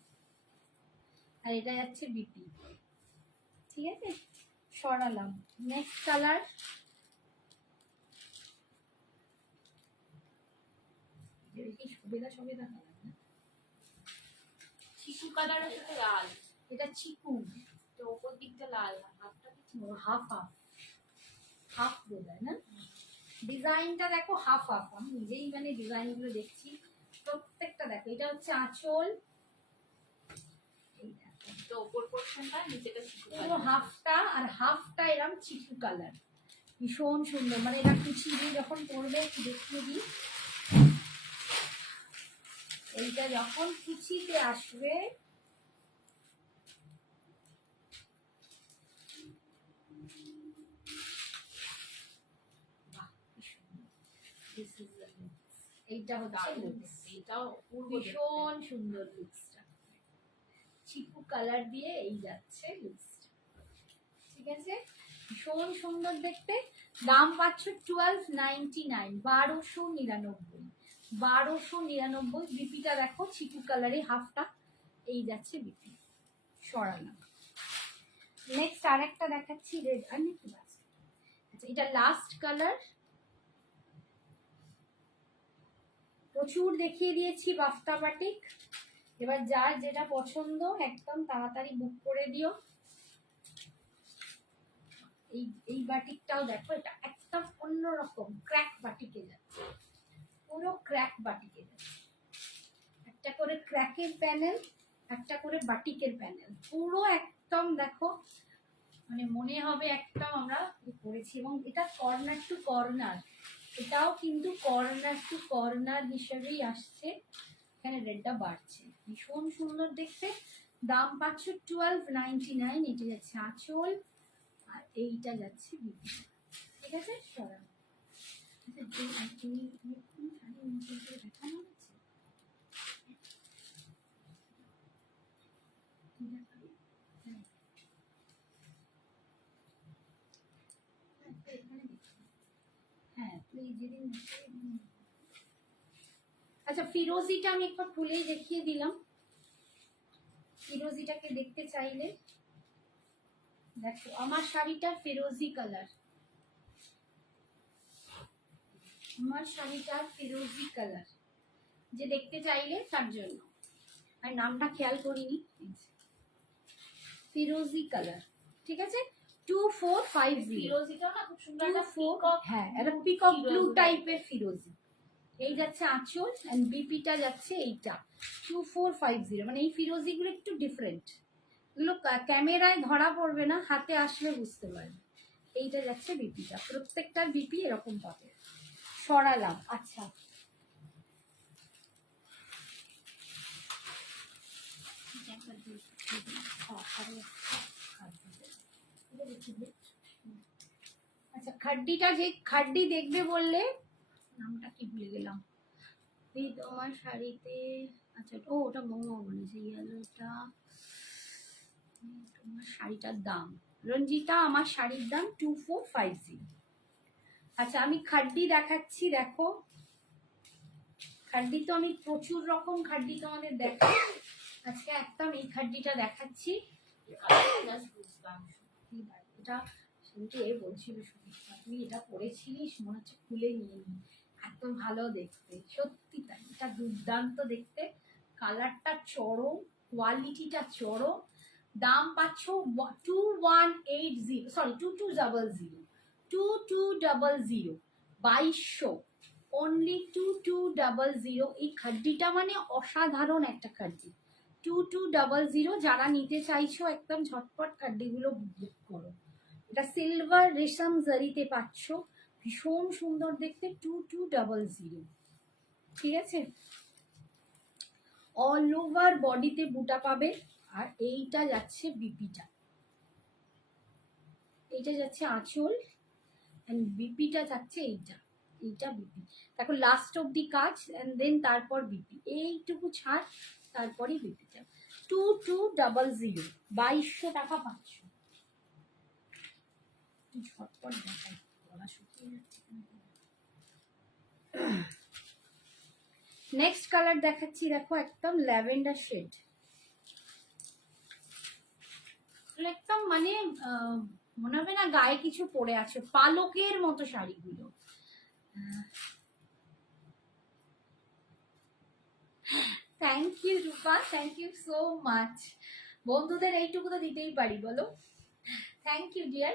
আর এটা যাচ্ছে বিপি। ঠিক আছে, সরালাম। নেক্সট কালার, সবেদা সবেদা কালার না, চিকু কালারের সাথে লাল, এটা চিকু, তো ওপর দিকটা লাল, হাতটা হাফ হাফ হাফ বোধ হয় না, ডিজাইনটা দেখো হাফ হাফ, আমি নিজেই মানে ডিজাইনগুলো দেখছি, প্রত্যেকটা দেখো, এটা হচ্ছে আঁচল, তো ওপর পোর্শনটা, নিচেটা চিকু পুরো কালার। হাফটা, আর হাফটা এরকম চিকু কালার, ভীষণ সুন্দর, মানে এটা কুচি দিয়ে যখন পরবে, একটু দেখিয়ে দিই, এইটা যখন কুচিতে আসবে, এইটা হচ্ছে looks। এটাও পূর্ব ভীষণ সুন্দর লুকসটা, চিকু কালার দিয়ে এই যাচ্ছে লুকসটা। ঠিক আছে, ভীষণ সুন্দর দেখতে, দাম পাচ্ছ 1299, 1299, 1299। বিপিটা দেখো চিকু কালারে হাফটা, এই যাচ্ছে বিপি, সরালাম। নেক্সট আরেকটা দেখাচ্ছি রেড, আর নাকি বাস। আচ্ছা এটা লাস্ট কালার, প্রচুর দেখিয়ে দিয়েছি বাফতা বাটিক। এবার যার যেটা পছন্দ একদম তাড়াতাড়ি বুক করে দিও। এই বাটিকটাও দেখো, এটা একদম অন্যরকম ক্র্যাক বাটিকে যাচ্ছে, পুরো ক্র্যাক বাটিকে যাচ্ছে। একটা করে ক্র্যাকের প্যানেল, একটা করে বাটিকের প্যানেল, পুরো একদম দেখো মানে মনে হবে একদম আমরা করেছি। এবং এটা কর্নার টু কর্নার, এটাও কিন্তু কর্নার টু কর্নার হিসেবেই আসছে। এখানে রেডটা বাড়ছে, ভীষণ সুন্দর দেখতে। দাম পাচ্ছ 1299। এটা যাচ্ছে আঁচল, আর এইটা যাচ্ছে বিপি। ঠিক আছে সরা। দেখানো হচ্ছে হ্যাঁ তুই যেদিন। আচ্ছা ফিরোজিটা আমি একবার খুলেই দেখিয়ে দিলাম, ফিরোজিটাকে দেখতে চাইলে দেখো আমার শাড়িটা ফিরোজি কালার, আমার শাড়িটা ফিরোজি কালার, যে দেখতে চাইলে তার জন্য। আর নামটা খেয়াল করিনি, ফিরোজি কালার। ঠিক আছে 2450। ফিরোজিটা না খুব সুন্দর একটা 24, পিকক, হ্যাঁ একটা পিকক ব্লু টাইপের ফিরোজি। এই যাচ্ছে আঁচল এন্ড বিপিটা যাচ্ছে এইটা 2450। মানে এই ফিরোজিগুলো একটু ডিফারেন্ট, এগুলো ক্যামেরায় ধরা পড়বে না, হাতে আসলে বুঝতে পারবে। এইটা যাচ্ছে বিপিটা, প্রত্যেকটার বিপি এরকম পাবে। সরালাম। আচ্ছা আচ্ছা খাড্ডিটা, যে খাড্ডি দেখবে বললে নামটা কি ভুলে গেলাম। এই তোমার শাড়িতে, আচ্ছা ও ওটা মোমো বলেছে, ইয়েলোটা। তোমার শাড়িটার দাম রঞ্জিতা, আমার শাড়ির দাম 2450। আচ্ছা আমি খাড্ডি দেখাচ্ছি, দেখো খাড্ডি তো আমি প্রচুর রকম খাড্ডি তোমাদের দেখাই, আজকে একদম এই খাড্ডিটা দেখাচ্ছি। এটা শুনতে বলছিল তুই এটা পরেছিলিস, মনে হচ্ছে খুলে নিয়ে নি, এত ভালো দেখতে, সত্যি তাই, এটা দুর্দান্ত দেখতে, কালারটা চরম, কোয়ালিটিটা চরম। দাম পাচ্ছ 2180, সরি 2200, 2200, 2200, অনলি 2200। এই খাড্ডিটা মানে অসাধারণ একটা খাড্ডি, 2200। যারা নিতে চাইছো একদম ঝটপট খাড্ডিগুলো বুক করো। এটা সিলভার রেশম জারিতে পাচ্ছ, ভীষণ সুন্দর দেখতে, 2200। ঠিক আছে অল ওভার বডিতে বুটা পাবে। আর এইটা যাচ্ছে বিপিটা, এইটা যাচ্ছে আঁচল এন্ড বিপিটা যাচ্ছে এইটা, এইটা বিপি। দেখো লাস্ট অব্দি কাজ এন্ড দেন তারপর বিপি, এইটুকু ছাড় তারপরই বিপিটা। 2200, 2200 টাকা পাচ্ছ। ঝটপট দেখাই, গলা শুকিয়ে যাচ্ছে। নেক্সট কালার দেখাচ্ছি, দেখো একদম ল্যাভেন্ডার শেড, একদম মানে মনে হবে না গায়ে কিছু পরে আছে, পালকের মতো শাড়িগুলো। Thank you Rupa, thank you so much. বন্ধুদের এইটুকু তো দিতেই পারি বলো, থ্যাংক ইউ ডিয়ার।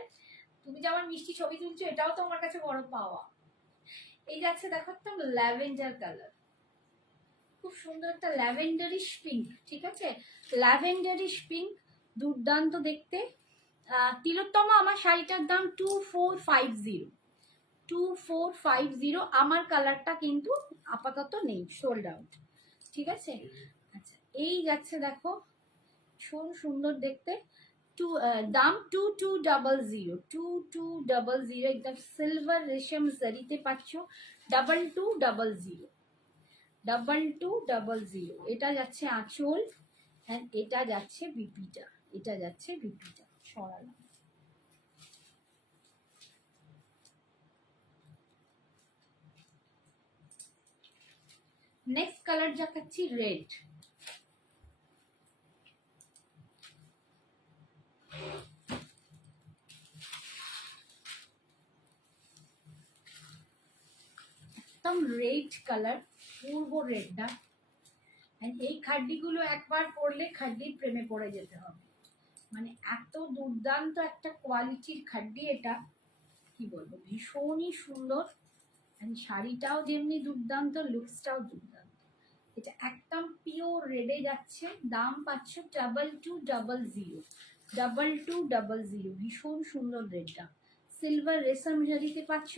তুমি যে আমার মিষ্টি ছবি তুলছো এটাও তো আমার কাছে বড় পাওয়া। এই যাচ্ছে দেখো একদম ল্যাভেন্ডার কালার, খুব সুন্দর একটা ল্যাভেন্ডারিশ পিঙ্ক। ঠিক আছে ল্যাভেন্ডারিশ পিঙ্ক, দুর্দান্ত দেখতে। তিলোত্তমা আমার শাড়িটার দাম 2450, 2450। আমার কালারটা কিন্তু আপাতত নেই, সোল্ড আউট। ঠিক আছে আচ্ছা এই যাচ্ছে দেখো ভীষণ সুন্দর দেখতে, দাম 2200, 2200। একদম সিলভার রেশম জারিতে পাচ্ছ, 2200, 2200। এটা যাচ্ছে আঁচল এন্ড এটা যাচ্ছে বিপিটা, এটা যাচ্ছে বিপিটা। সরালাম। নেক্সট কালার দেখাচ্ছি রেড, একদম রেড কালার, পূর্ব রেডটা। এই খাড্ডিগুলো একবার পরলে খাড্ডির প্রেমে পড়ে যেতে হবে, মানে এত দুর্দান্ত একটা কোয়ালিটির খাড্ডি এটা, কি বলবো, ভীষণই সুন্দর। শাড়িটাও যেমনি দুর্দান্ত, লুকসটাও দুর্দান্ত। এটা একদম পিওর রেডে যাচ্ছে, দাম পাচ্ছ 2200, 2200। ভীষণ সুন্দর রেডটা, সিলভার রেশম জারিতে পাচ্ছ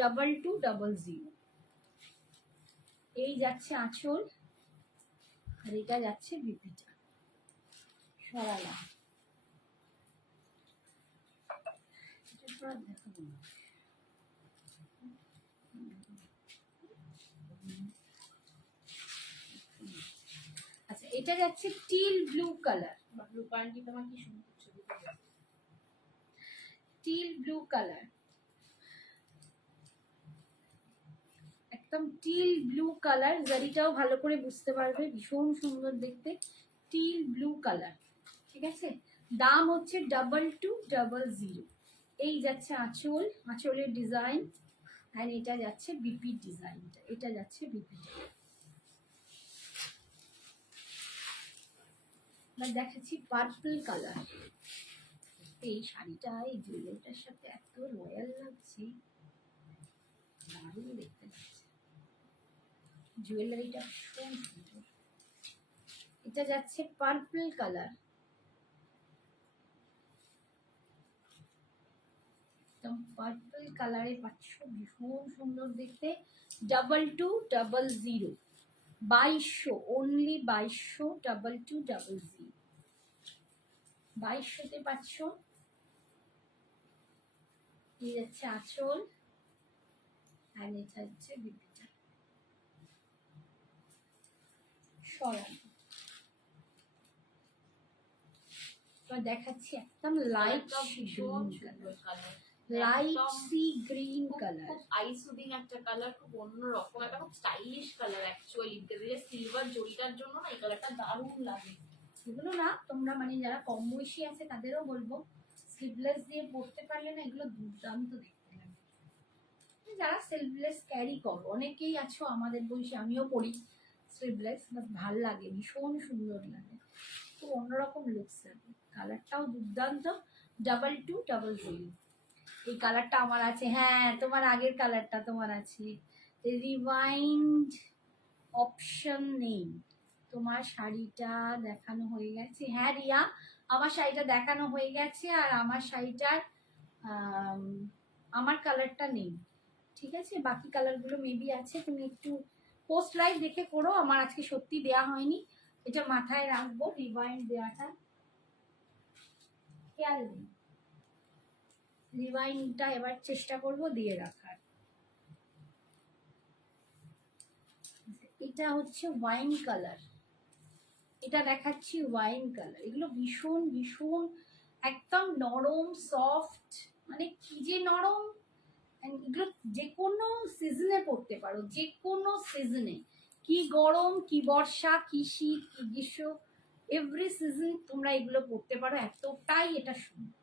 2200। এই যাচ্ছে আঁচল, আর এটা যাচ্ছে বিপিটা। সরালাম, দেখাবো না। আচ্ছা, এটা যাচ্ছে টিল ব্লু কালার। রূপায়ণটি তোমার কি সুন্দর ছবি, টিল ব্লু কালার, একদম টিল ব্লু কালার। জারিটাও ভালো করে বুঝতে পারবে, ভীষণ সুন্দর দেখতে, টিল ব্লু কালার। ঠিক আছে, দাম হচ্ছে 2200। এই যাচ্ছে আঁচল, আঁচলের ডিজাইন, আর এটা যাচ্ছে বিপি ডিজাইনটা, এটা যাচ্ছে বিপিটা। দেখাচ্ছি পার্পল কালার। এই শাড়িটা এই জুয়েলারিটার সাথে এত রয়্যাল লাগছে, দারুণ দেখতে লাগছে। জুয়েলারিটা ভীষণ সুন্দর। এটা যাচ্ছে পার্পল কালার, একদম পার্পল কালারে পাচ্ছ, ভীষণ সুন্দর দেখতে। 2200, 2200, অনলি 2200, 2200, 2200তে পাচ্ছ। এই যাচ্ছে আঁচল, আর এটা হচ্ছে বিপিটা। সরানো, এবার দেখাচ্ছি একদম লাইট ভীষণ সুন্দর colour, light sea green colour. খুব আই সুদিং একটা কালার, খুব অন্যরকম একটা খুব স্টাইলিশ কালার। অ্যাকচুয়ালি সিলভার জড়িটার জন্য না এই কালারটা দারুণ লাগে। এগুলো না তোমরা মানে যারা কম বয়সী আছে তাদেরও বলবো, স্লিভলেস দিয়ে পরতে পারলে না এগুলো দুর্দান্ত দেখতে লাগে। যারা স্লিভলেস ক্যারি করো, অনেকেই আছো আমাদের বয়সী, আমিও পরি স্লিভলেস, বাট ভাল লাগে, ভীষণ সুন্দর লাগে, তো অন্যরকম লুকস লাগে। কালারটাও দুর্দান্ত, 2200। এই কালারটা আমার আছে, হ্যাঁ তোমার আগের কালারটা তোমার আছে। রিওয়াইন্ড অপশন নেই, তোমার শাড়িটা দেখানো হয়ে গেছে। হ্যাঁ রিয়া, আমার শাড়িটা দেখানো হয়ে গেছে, আর আমার শাড়িটার আমার কালারটা নেই। ঠিক আছে, বাকি কালারগুলো মেবি আছে, তুমি একটু পোস্ট লাইভ দেখে করো, আমার আজকে সত্যি দেয়া হয়নি, এটা মাথায় রাখবো, রিওয়াইন্ড দেওয়াটা খেয়াল নেই। রিওয়াইন্ডটা এবার চেষ্টা করব দিয়ে রাখার। এটা হচ্ছে ওয়াইন কালার, এটা দেখাচ্ছি ওয়াইন কালার। এগুলো ভীষণ ভীষণ একদম নরম সফট, মানে কি যে নরম। এগুলো যে কোনো সিজনে পরতে পারো, যে কোনো সিজনে, কি গরম কি বর্ষা কি শীত কি গ্রীষ্ম, এভরি সিজন তোমরা এগুলো পরতে পারো, এতটাই এটা সুন্দর।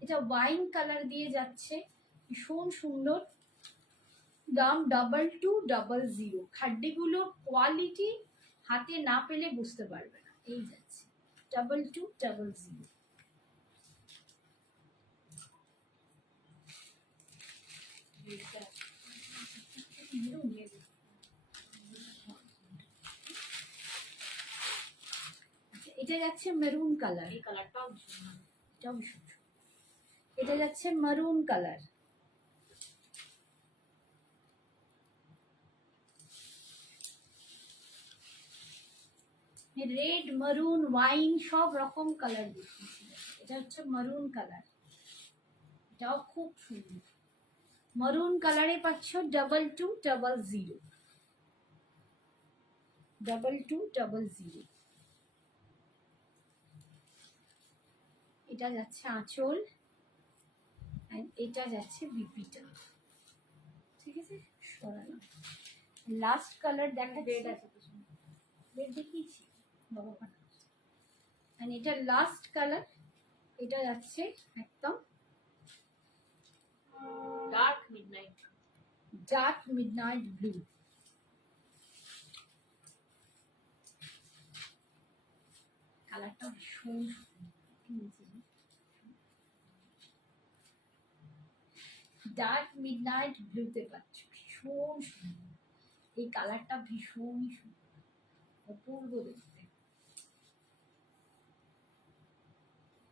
এটা ওয়াইন কালার দিয়ে যাচ্ছে, ভীষণ সুন্দর। দাম 2200। খাড্ডিগুলোর কোয়ালিটি হাতে না পেলে বুঝতে পারবে না। এই যাচ্ছে 2200। এটা যাচ্ছে মেরুন কালার, এই কালারটাও ভীষণ ভালো। এটাও ভীষণ সুন্দর। এটা যাচ্ছে maroon colour, red maroon wine সব রকম কালার দেখিয়েছি। এটা হচ্ছে মেরুন কালার, এটাও খুব সুন্দর। মেরুন কালারে পাচ্ছ 2200, 2200। এটা যাচ্ছে আঁচল, এটা যাচ্ছে বিপিটা। ঠিক আছে, সরানো। লাস্ট কালার দেখাচ্ছি, রেড আছে তো সুন্দর। রেড দেখিয়েছি বাবা, আর এটা লাস্ট কালার, এটা যাচ্ছে একদম dark midnight, dark midnight blue. কালারটা ভীষণ ডার্ক মিডনাইট ব্লুতে পাচ্ছ, ভীষণ সুন্দর। এই কালারটা ভীষণই সুন্দর, অপূর্ব দেখতে।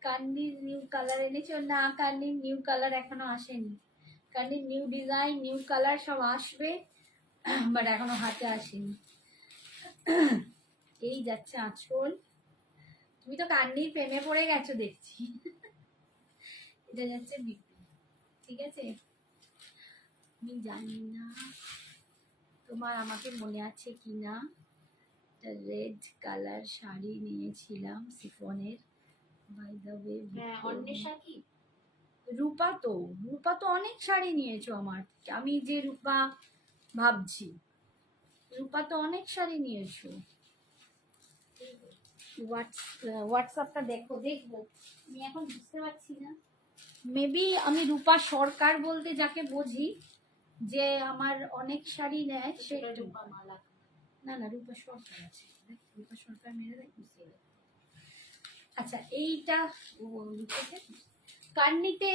কান্ডির নিউ কালার এনেছো? না, কান্ডির নিউ কালার এখনো আসেনি। কান্ডির নিউ ডিজাইন, নিউ কালার সব আসবে, বাট এখনো হাতে আসেনি। এই যাচ্ছে আঁচল। তুমি তো কান্ডির প্রেমে পড়ে গেছো দেখছি। এটা যাচ্ছে বিপি, ঠিক আছে? আমি জানি না তোমার আমাকে মনে আছে কি না, রেড কালার শাড়ি নিয়েছিলাম সিফনের, বাই দ্য ওয়ে। হ্যাঁ, অন্বেষা কি? রূপা তো, রূপা তো অনেক শাড়ি নিয়েছো আমার থেকে। আমি যে রূপা ভাবছি, রূপা তো অনেক শাড়ি নিয়েছো। হোয়াটসঅ্যাপটা দেখো, দেখবো। আমি এখন বুঝতে পারছি না, মেবি আমি রূপা সরকার বলতে যাকে বুঝি, যে আমার অনেক শাড়ি নেয় সে। রূপা মালা। না না, রূপা সরকার আছে, রূপা সরকার মেরে দেয়, বুঝতে পারছি। আচ্ছা, এইটা কার্নিতে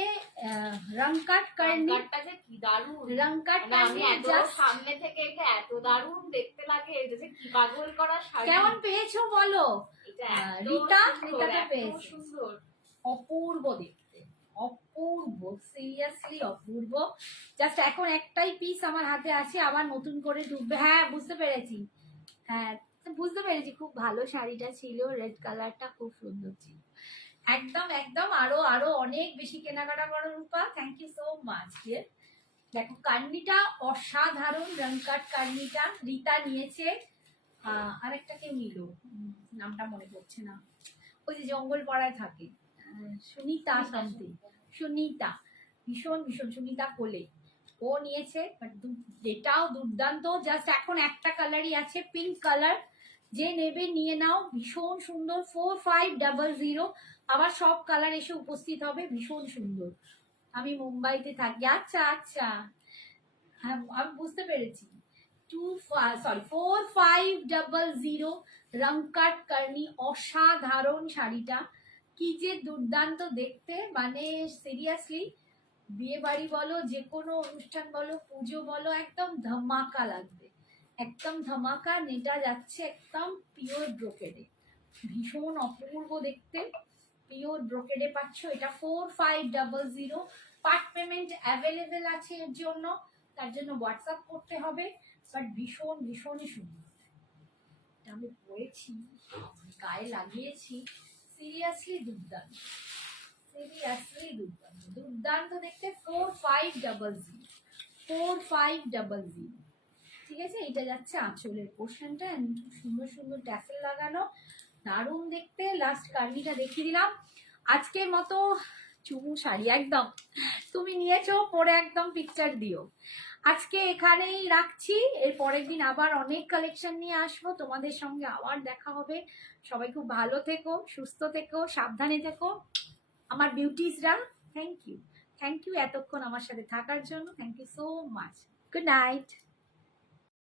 রংকাট কার্নি, কাটটা যে কি দারুণ, রংকাট মানে আমি কার্নি এত জাস্ট সামনে থেকে এটা এত দারুণ দেখতে লাগে, এটা যে কি পাগল করা শাড়ি। কেমন পেয়েছো বলো? এটা এত রীতা, সুন্দর, রীতাকে এত পেয়েছে। সুন্দর, অপূর্ব দেখতে, অপূর্ব, সিরিয়াসলি অপূর্ব। জাস্ট এখন একটাই পিস আমার হাতে আছে, আবার নতুন করে ঢুকবে। হ্যাঁ, বুঝতে পেরেছি, হ্যাঁ বুঝতে পেরেছি, খুব ভালো শাড়িটা ছিল, রেড কালারটা খুব সুন্দর ছিল। একদম একদম, আরো আরো অনেক বেশি কেনাকাটা করো রূপা, থ্যাংক ইউ সো মাচ। দেখো কার্নিটা অসাধারণ, রংকাট কার্নিটা রীতা নিয়েছে। আরেকটা কেউ নিল, নামটা মনে পড়ছে না, ওই যে জঙ্গল পাড়ায় থাকে, সুনিতা সামথিং, সুনিতা, ভীষণ ভীষণ, সুনিতা কোলে, ও নিয়েছে। বাট এটাও দুর্দান্ত। জাস্ট এখন একটা কালারই আছে, পিঙ্ক কালার, যে নেবে নিয়ে নাও, ভীষণ সুন্দর। 4500, আবার সব কালার এসে উপস্থিত হবে, ভীষণ সুন্দর। আমি মুম্বাইতে থাকি। আচ্ছা আচ্ছা, হ্যাঁ আমি বুঝতে পেরেছি। 4500 রংকাট কার্নি, অসাধারণ শাড়িটা, কি যে দুর্দান্ত দেখতে, মানে সিরিয়াসলি বিয়ে বাড়ি বলো, যে কোনো অনুষ্ঠান বলো, পুজো বলো, একদম ধামাকা লাগবে, একদম ধামাকা। নেটা যাচ্ছে একদম পিওর ব্রোকেডে, ভীষণ অপূর্ব দেখতে, পিওর ব্রোকেডে পাচ্ছ এটা 4500। পার্ট পেমেন্ট অ্যাভেলেবেল আছে এর জন্য, তার জন্য হোয়াটসঅ্যাপ করতে হবে। বাট ভীষণ ভীষণই সুন্দর, এটা আমি পরেছি, গায়ে লাগিয়েছি, সিরিয়াসলি দুর্দান্ত, সিরিয়াসলি দুর্দান্ত, দুর্দান্ত দেখতে। 4500, ঠিক আছে? এটা যাচ্ছে আঁচলের পোর্শনটা, সুন্দর সুন্দর ট্যাসেল লাগানো, দারুণ দেখতে। লাস্ট কার্নিটা দেখিয়ে দিলাম। আজকের মতো চুমু শাড়ি একদম তুমি নিয়েছো, পরে একদম পিকচার দিও। আজকে এখানেই রাখছি, এর পরের দিন আবার অনেক কালেকশন নিয়ে আসবো, তোমাদের সঙ্গে আবার দেখা হবে। সবাই খুব ভালো থেকো, সুস্থ থেকো, সাবধানে থেকো আমার বিউটিসরা। থ্যাংক ইউ, থ্যাংক ইউ এতক্ষণ আমার সাথে থাকার জন্য, thank you so much. Good night.